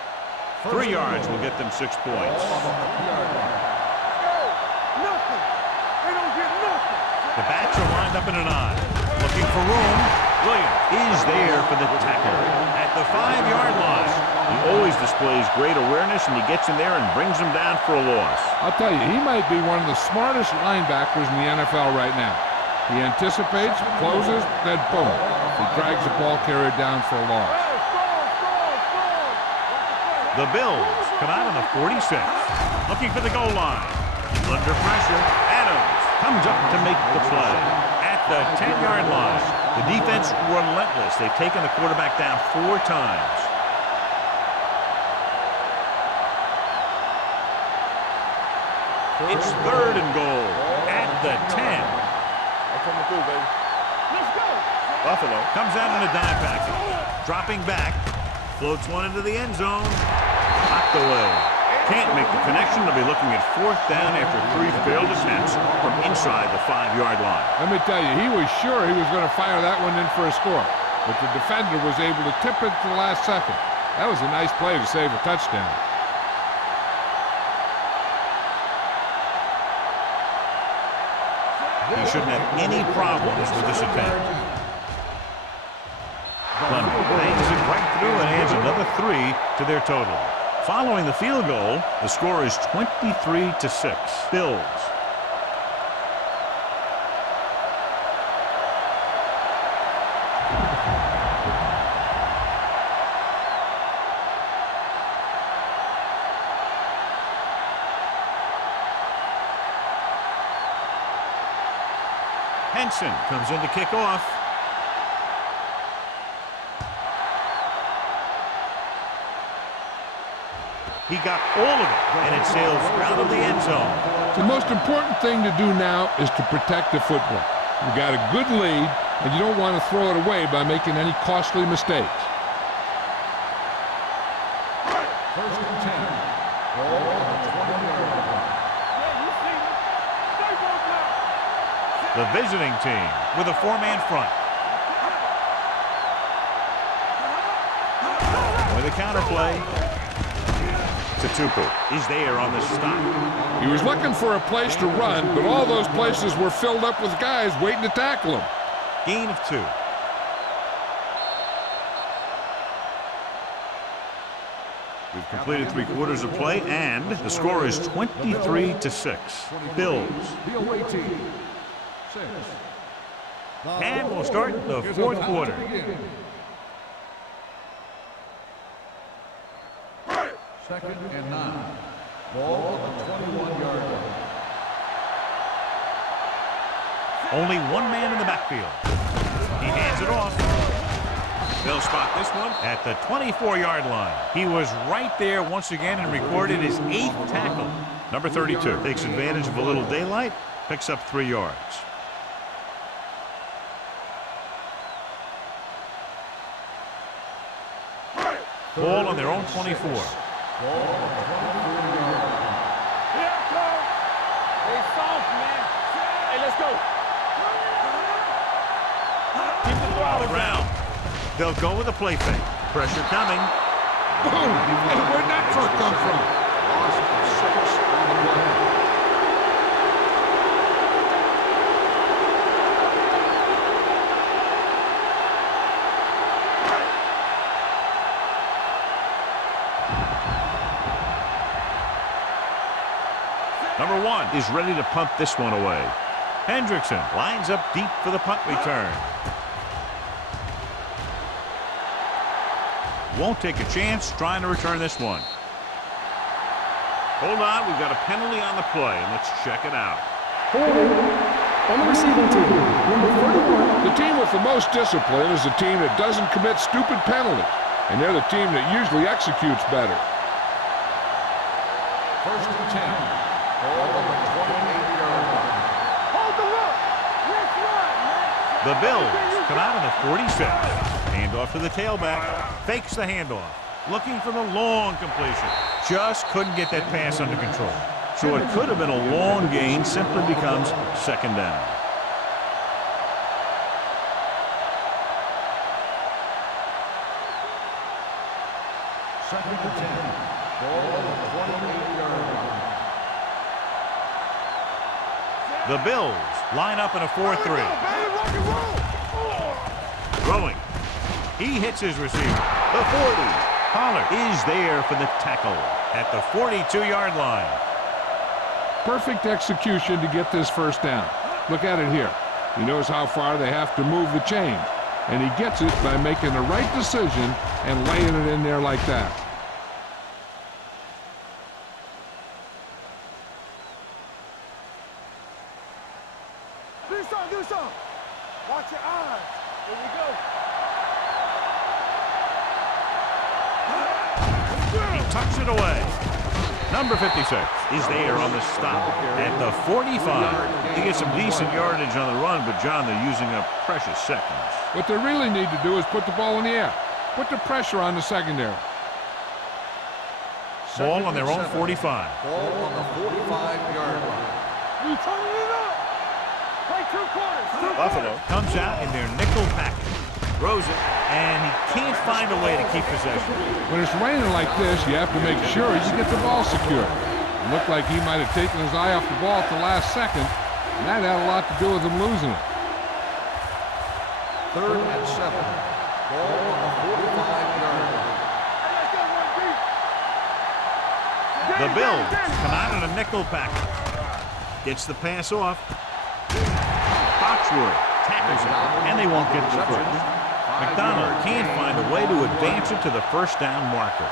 3 yards will get them 6 points. Nothing. They don't get nothing. The backs are lined up in an I. Looking for room. Williams is there for the tackle at the 5-yard line. He always displays great awareness, and he gets in there and brings him down for a loss. I'll tell you, he might be one of the smartest linebackers in the NFL right now. He anticipates, closes, then boom. He drags the ball carrier down for a loss. The Bills come out on the 46. Looking for the goal line. Under pressure. Adams comes up to make the play at the 10-yard line. The defense relentless. They've taken the quarterback down 4 times. It's 3rd and goal at the 10. Let's go. Buffalo comes out in a dime package. Dropping back. Floats one into the end zone. Knocked away. Can't make the connection. They'll be looking at 4th down after 3 failed attempts from inside the 5-yard line. Let me tell you, he was sure he was going to fire that one in for a score. But the defender was able to tip it to the last second. That was a nice play to save a touchdown. He shouldn't have any problems with this attempt. Clemens bangs it right through and adds another 3 to their total. Following the field goal, the score is 23-6. Bills. Henson comes in to kick off. He got all of it, and it sails out of the end zone. The most important thing to do now is to protect the football. You got a good lead, and you don't want to throw it away by making any costly mistakes. 1st and 10. Ball on the 20-yard line. The visiting team with a 4-man front. With a counterplay. Tatupu is there on the stop. He was looking for a place to run, but all those places were filled up with guys waiting to tackle him. Gain of 2. We've completed 3 quarters of play, and the score is 23-6. Bills. The away team. 6. And we'll start the 4th quarter. 2nd and 9. Ball on the 21-yard line. Only 1 man in the backfield. He hands it off. They'll spot this one at the 24-yard line. He was right there once again and recorded his 8th tackle. Number 32 takes advantage of a little daylight, picks up 3 yards. Ball on their own 24. Ball on the 24-yard line. Here it comes. They soft, man. Hey, let's go. Keep the throw Around. They'll go with a play fake. Pressure coming. Boom! Hey, where'd that truck come from? Loss of 6 on the play. Number 1 is ready to punt this one away. Hendrickson lines up deep for the punt return. Won't take a chance trying to return this one. Hold on, we've got a penalty on the play, and let's check it out. Holding on the receiving team, number 31. The team with the most discipline is the team that doesn't commit stupid penalties, and they're the team that usually executes better. First and 10. Ball on the 28-yard line. Hold the look. Let's run, man. The Bills come out on the 46. Handoff to the tailback. Fakes the handoff. Looking for the long completion. Just couldn't get that pass under control. So it could have been a long gain, simply becomes second down. Second and 10. Ball on the 28-yard line. The Bills line up in a 4-3. Baby, rock and roll. Throwing. He hits his receiver. The 40. Pollard is there for the tackle at the 42-yard line. Perfect execution to get this first down. Look at it here. He knows how far they have to move the chains, and he gets it by making the right decision and laying it in there like that. Do something. Watch your eyes. Here we go. He tucks it away. Number 56 is there on the stop at the 45. He gets some decent yardage on the run, but, John, they're using up precious seconds. What they really need to do is put the ball in the air. Put the pressure on the secondary. Ball on their own 45. Ball on the 45-yard line. You turning it up. Play 2 quarters. Buffalo comes out in their nickel package. Throws it, and he can't find a way to keep possession. When it's raining like this, you have to make sure you get the ball secure. It looked like he might have taken his eye off the ball at the last second, and that had a lot to do with him losing it. Third and 7. Ball on the 45-yard line. The Bills come out in a nickel package. Gets the pass off. Foxworth tackles it, and they won't get the first. McDonald can't find a way to advance it to the first down marker.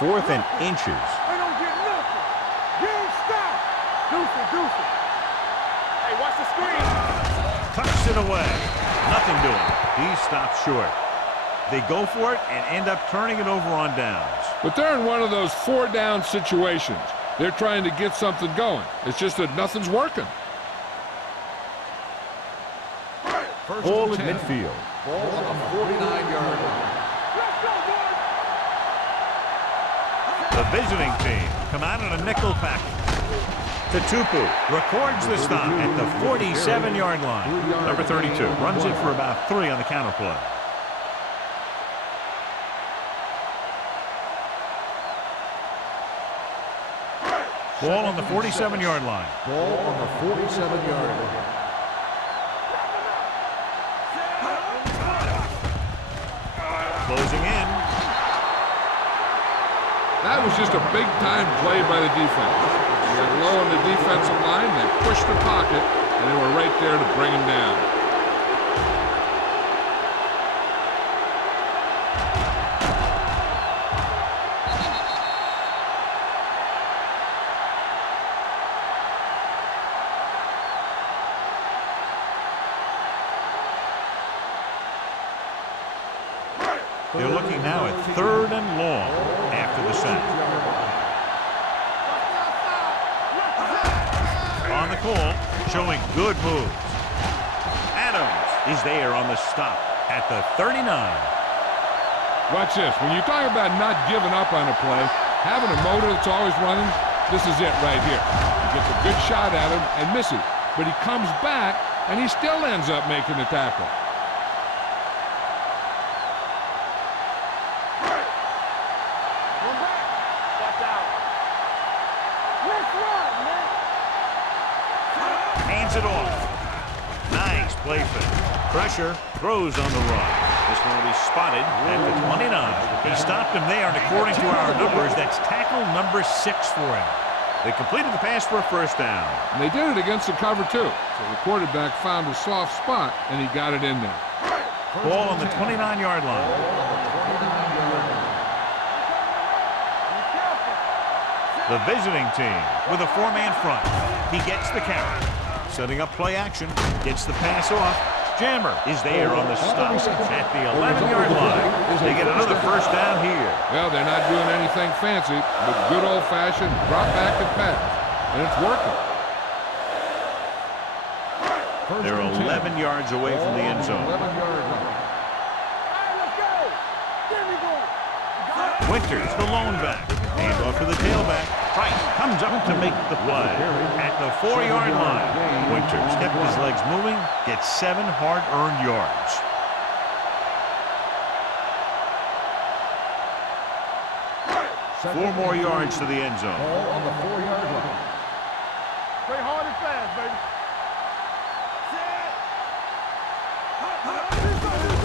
Fourth and inches. I don't get nothing. Game stop. Deuce it. Hey, watch the screen. Tucks it away. Nothing doing. He stops short. They go for it and end up turning it over on downs. But they're in one of those 4-down situations. They're trying to get something going. It's just that nothing's working. First Ball and at 10. midfield. Ball on the 49-yard line. Let's go, boys. The visiting team come out in a nickel package. Tutupu records the stop at the 47-yard line. Number 32 runs it for about 3 on the counter play. Ball on the 47-yard line. Ball on the 47-yard line. Closing in. That was just a big-time play by the defense. They got low on the defensive line, they pushed the pocket, and they were right there to bring him down. They're looking now at 3rd and long after the sack. On the call, showing good moves. Adams is there on the stop at the 39. Watch this. When you talk about not giving up on a play, having a motor that's always running, this is it right here. He gets a good shot at him and misses, but he comes back and he still ends up making the tackle. Hands it off. Nice play fake. Pressure, throws on the run. This one will be spotted at the 29. He stopped him there, and according to our numbers, that's tackle number 6 for him. They completed the pass for a first down. And they did it against the cover, too. So the quarterback found a soft spot, and he got it in there. Ball on the 29-yard line. The visiting team with a 4-man front. He gets the carry. Setting up play action. Gets the pass off. Jammer is there on the stop at the 11-yard line. They get another first down here. Well, they're not doing anything fancy, but good old-fashioned drop back and pass. And it's working. They're 11 yards away from the end zone. Winters, the lone back. Hand off to the tailback. Price comes up to make the play at the 4-yard line. Winters kept his legs moving, gets 7 hard-earned yards. Four more yards to the end zone. On the 4-yard line. Play hard and fast, baby.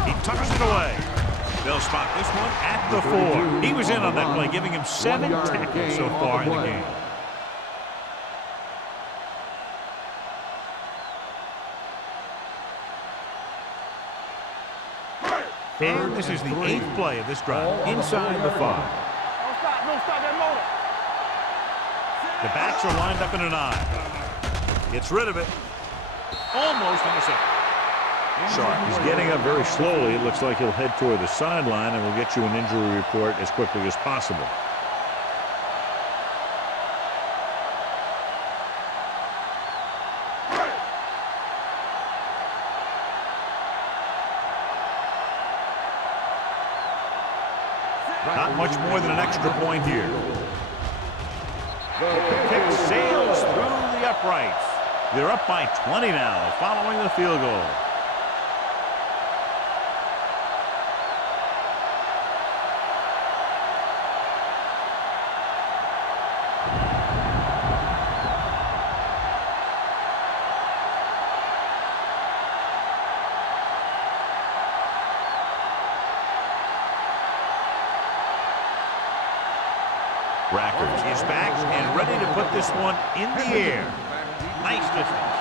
He tucks it away. They'll spot this one at the 4. He was in on that play, giving him 7 tackles so far in the game. And this is the 8th play of this drive, inside the 5. Don't stop that motor. The backs are lined up in an I. Gets rid of it. Almost intercepted. Sharp is getting up very slowly. It looks like he'll head toward the sideline, and we'll get you an injury report as quickly as possible. Not much more than an extra point here. The kick sails through the uprights. They're up by 20 now, following the field goal. Rackers is back and ready to put this one in the air. Nice distance.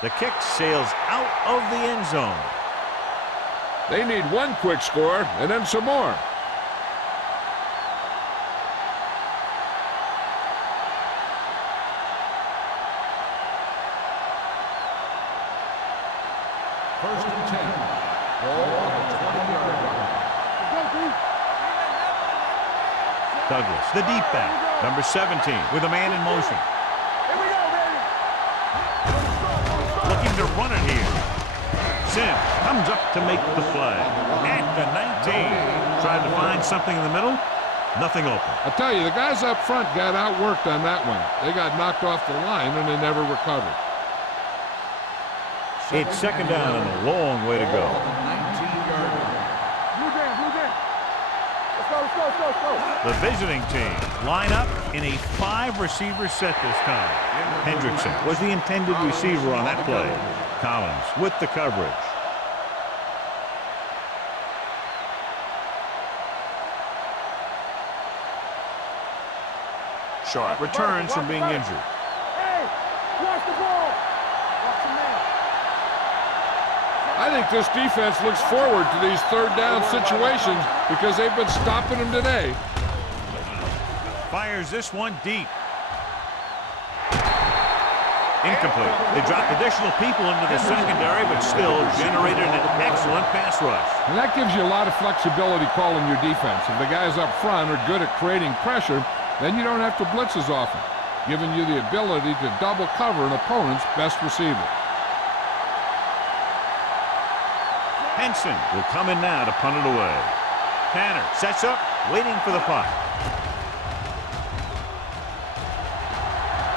The kick sails out of the end zone. They need one quick score and then some more. First and 10. Ball on the 20-yard line. Douglas, the deep back, number 17, with a man in motion. Here we go, baby. Looking to run it here. Sims comes up to make the play. At the 19. Trying to find something in the middle. Nothing open. I tell you, the guys up front got outworked on that one. They got knocked off the line and they never recovered. It's second down and a long way to go. Let's go. The visiting team line up in a 5-receiver set this time. Hendrickson was the intended receiver on that play. Collins with the coverage. Sharp returns from being injured. Hey, watch the ball. Watch the man. I think this defense looks forward to these third down situations because they've been stopping them today. Fires this one deep. Incomplete. They dropped additional people into the secondary, but still generated an excellent pass rush. And that gives you a lot of flexibility calling your defense. If the guys up front are good at creating pressure, then you don't have to blitz as often, giving you the ability to double cover an opponent's best receiver. Henson will come in now to punt it away. Tanner sets up, waiting for the punt.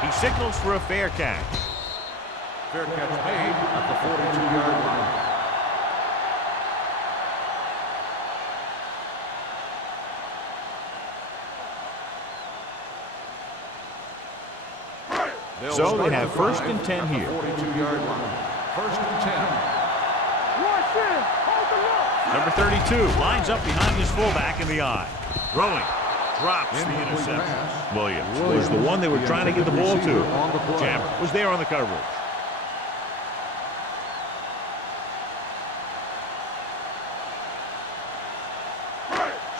He signals for a fair catch. Fair catch made at the 42-yard line. So they have first and 10 here. 42-yard line. First and 10. in. Hold the look. Number 32 lines up behind his fullback in the eye. Throwing. Drops the interception. Williams was the one they were trying to get the ball to. Jammer was there on the coverage.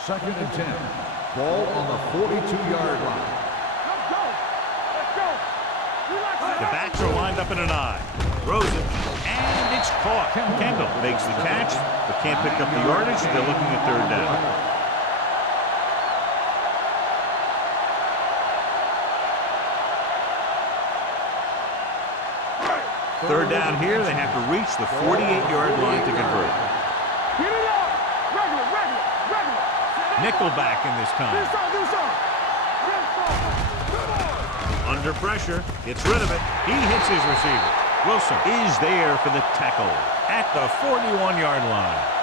Second and 10. Ball on the 42-yard line. Let's go. Let's go. Relax. The backs are lined up in an eye. Throws it, and it's caught. Kendall makes the catch, but can't pick up the yardage. They're looking at third down. Third down here, they have to reach the 48-yard line to convert. Get it up. Regular. Nickelback in this time. Do something. Under pressure, gets rid of it. He hits his receiver. Wilson is there for the tackle at the 41-yard line.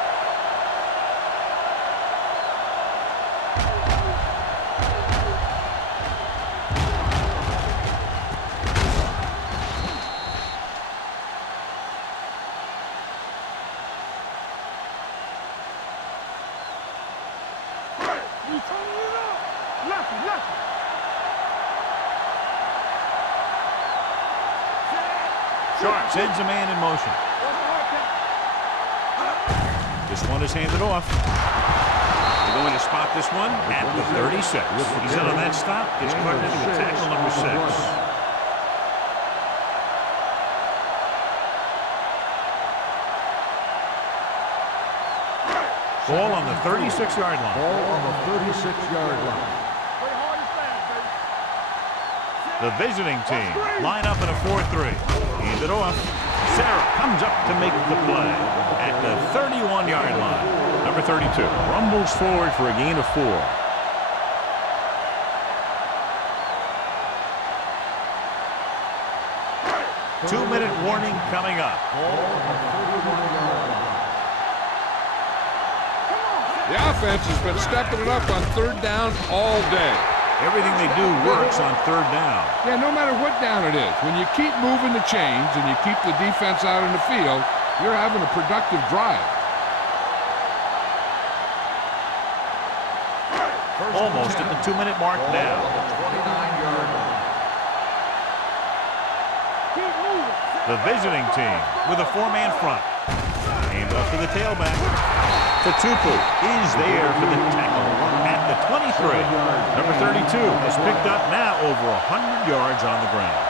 You turning it up. Lefty. Sharp sends a man in motion. This one is handed off. They're going to spot this one at the 36. He's in on that stop. Gets caught into the tackle number 6. Ball on the 36-yard line. Ball on the 36-yard line. Play hard and fast, baby. The visiting team line up in a 4-3. Hand it off. Sarah comes up to make the play at the 31-yard line. Number 32 rumbles forward for a gain of 4. Two-minute warning coming up. The offense has been stepping it up on third down all day. Everything they do works on third down. Yeah, no matter what down it is, when you keep moving the chains and you keep the defense out in the field, you're having a productive drive. Almost at the 2-minute mark now. The visiting team with a 4-man front. Aimed up to the tailback. Tupu is there for the tackle at the 23. Number 32 has picked up now over 100 yards on the ground.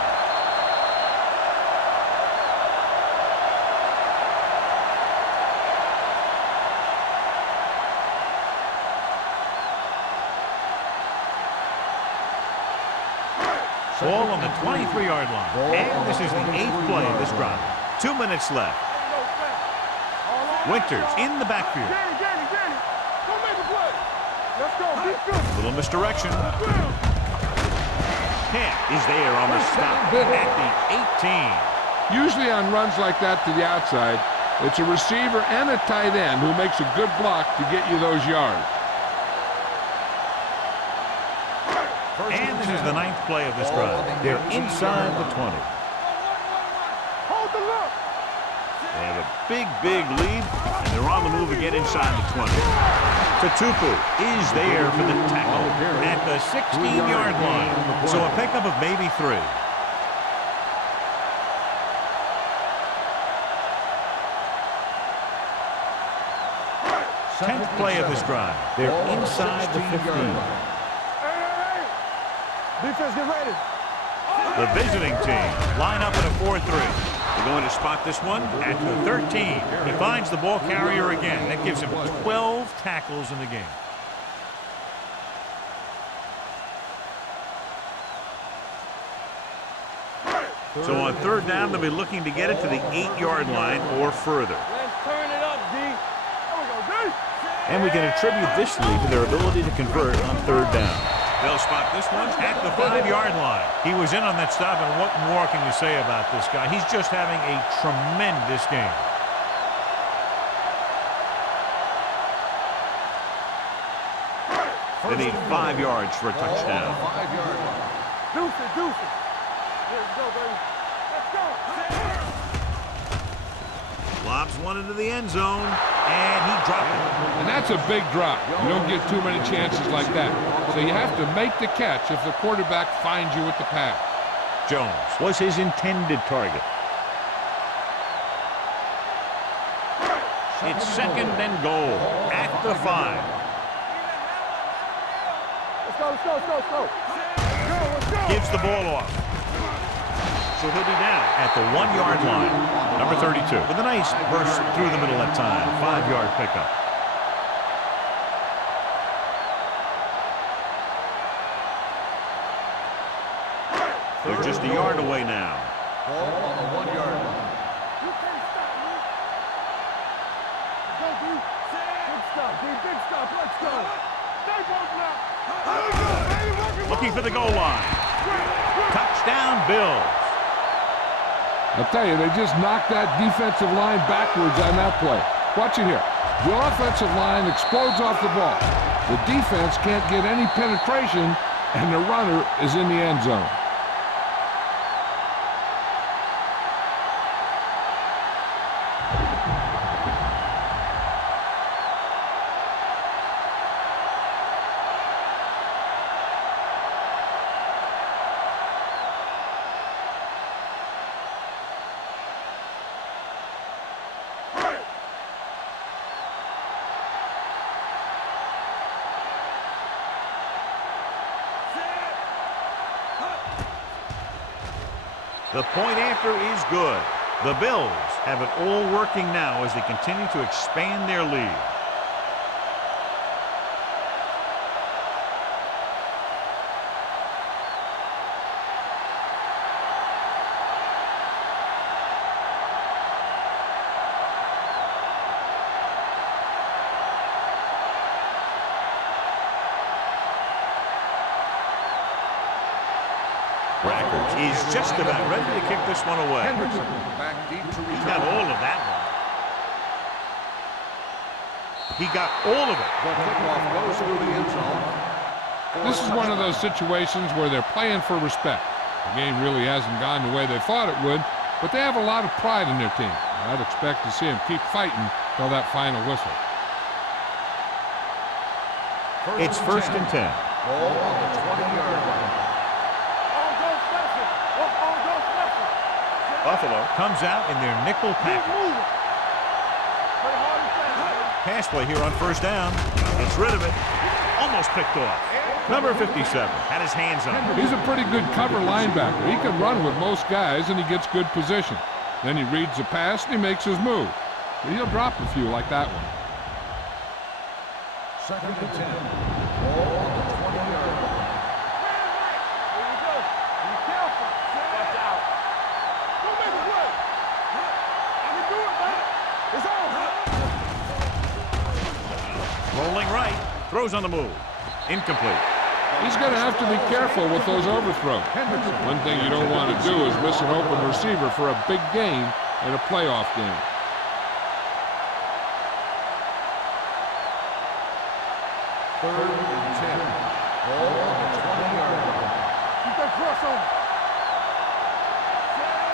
Ball on the 23-yard line. And this is the 8th play of this drive. 2 minutes left. Winters in the backfield. Danny. Go make a play. Let's go. Be good. Little misdirection. Camp is there on the stop at the 18. Usually on runs like that to the outside, it's a receiver and a tight end who makes a good block to get you those yards. And this is the 9th play of this drive. They're inside the 20. Hold the look. They have a big lead, and they're on the move again inside the 20. Tupu is there for the tackle at the 16-yard line. So a pickup of maybe 3. Tenth play of this drive. They're inside the 15. Hey. Defense, get ready. The visiting team line up in a 4-3. They're going to spot this one at the 13. He finds the ball carrier again. That gives him 12 tackles in the game. So on third down, they'll be looking to get it to the 8-yard line or further. Let's turn it up, D. There we go, D. And we can attribute this lead to their ability to convert on third down. They'll spot this one at the 5-yard line. He was in on that stop, and what more can you say about this guy? He's just having a tremendous game. They need 5 yards for a touchdown. Deuce it. Let's go, baby. Let's go. Lobs one into the end zone, and he dropped it. And that's a big drop. You don't get too many chances like that. So you have to make the catch if the quarterback finds you with the pass. Jones was his intended target. It's second and goal at the 5. Let's go, let's go, let's go, let's go. Let's go. Gives the ball off. So he'll be down at the 1-yard line. Number 32 with a nice burst through the middle that time. 5-yard pickup. They're just a yard away now. Ball on the 1-yard line. You can't stop me. Go, D. Big stop, D. Big stop. Let's go. Stay both now. Here we go, baby. Looking for the goal line. Touchdown, Bills. I'll tell you, they just knocked that defensive line backwards on that play. Watch it here. The offensive line explodes off the ball. The defense can't get any penetration, and the runner is in the end zone. The point after is good. The Bills have it all working now as they continue to expand their lead. Is just about ready to kick this one away. Back deep to He got all of that one. He got all of it. The kickoff goes through the end zone. This is one of those situations where they're playing for respect. The game really hasn't gone the way they thought it would, but they have a lot of pride in their team. I'd expect to see them keep fighting till that final whistle. It's first and 10. Ball on the 20-yard line. Buffalo comes out in their nickel package. Pass play here on first down. Gets rid of it. Almost picked off. Number 57 had his hands on it. He's a pretty good cover linebacker. He can run with most guys, and he gets good position. Then he reads the pass, and he makes his move. He'll drop a few like that one. Second and 10. Ball on the 20-yard line. Rolling right, throws on the move. Incomplete. He's going to have to be careful with those overthrows. One thing you don't want to do is miss an open receiver for a big gain in a playoff game. Third and 10. Ball on the 20-yard line. Keep that cross on.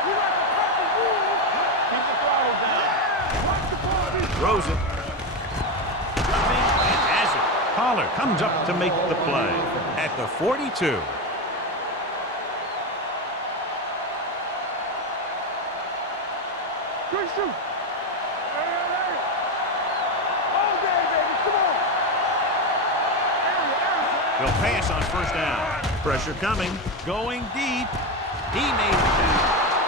We like the purple rules. Keep the throttle down. Throws it. And has it. Pollard comes up to make the play at the 42. Good shoot. All day, baby. Come on. He'll pass on first down. Pressure coming. Going deep. He made it.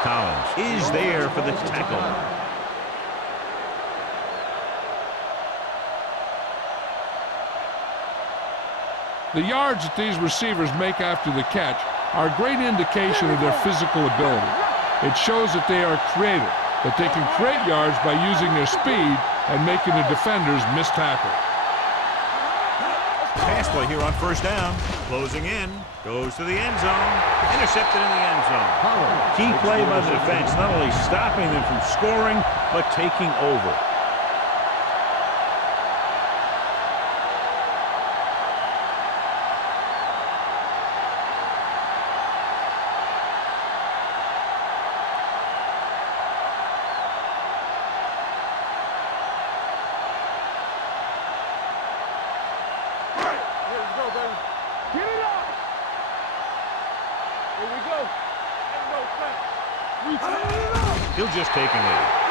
Collins is there for the tackle. The yards that these receivers make after the catch are a great indication of their physical ability. It shows that they are creative, that they can create yards by using their speed and making the defenders miss tackles. Pass play here on first down. Closing in. Goes to the end zone. Intercepted in the end zone. Key play by the defense, not only stopping them from scoring, but taking over. Here we go. Ain't no thing. He'll just take a knee.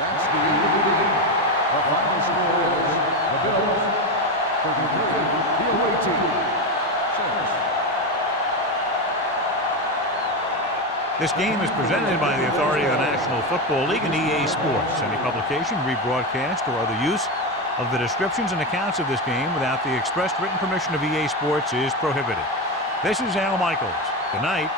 That's the end of the game. The final score is the Bills 33, the away team 6. This game is presented by the authority of the National Football League and EA Sports. Any publication, rebroadcast, or other use of the descriptions and accounts of this game without the expressed written permission of EA Sports is prohibited. This is Al Michaels. Good night.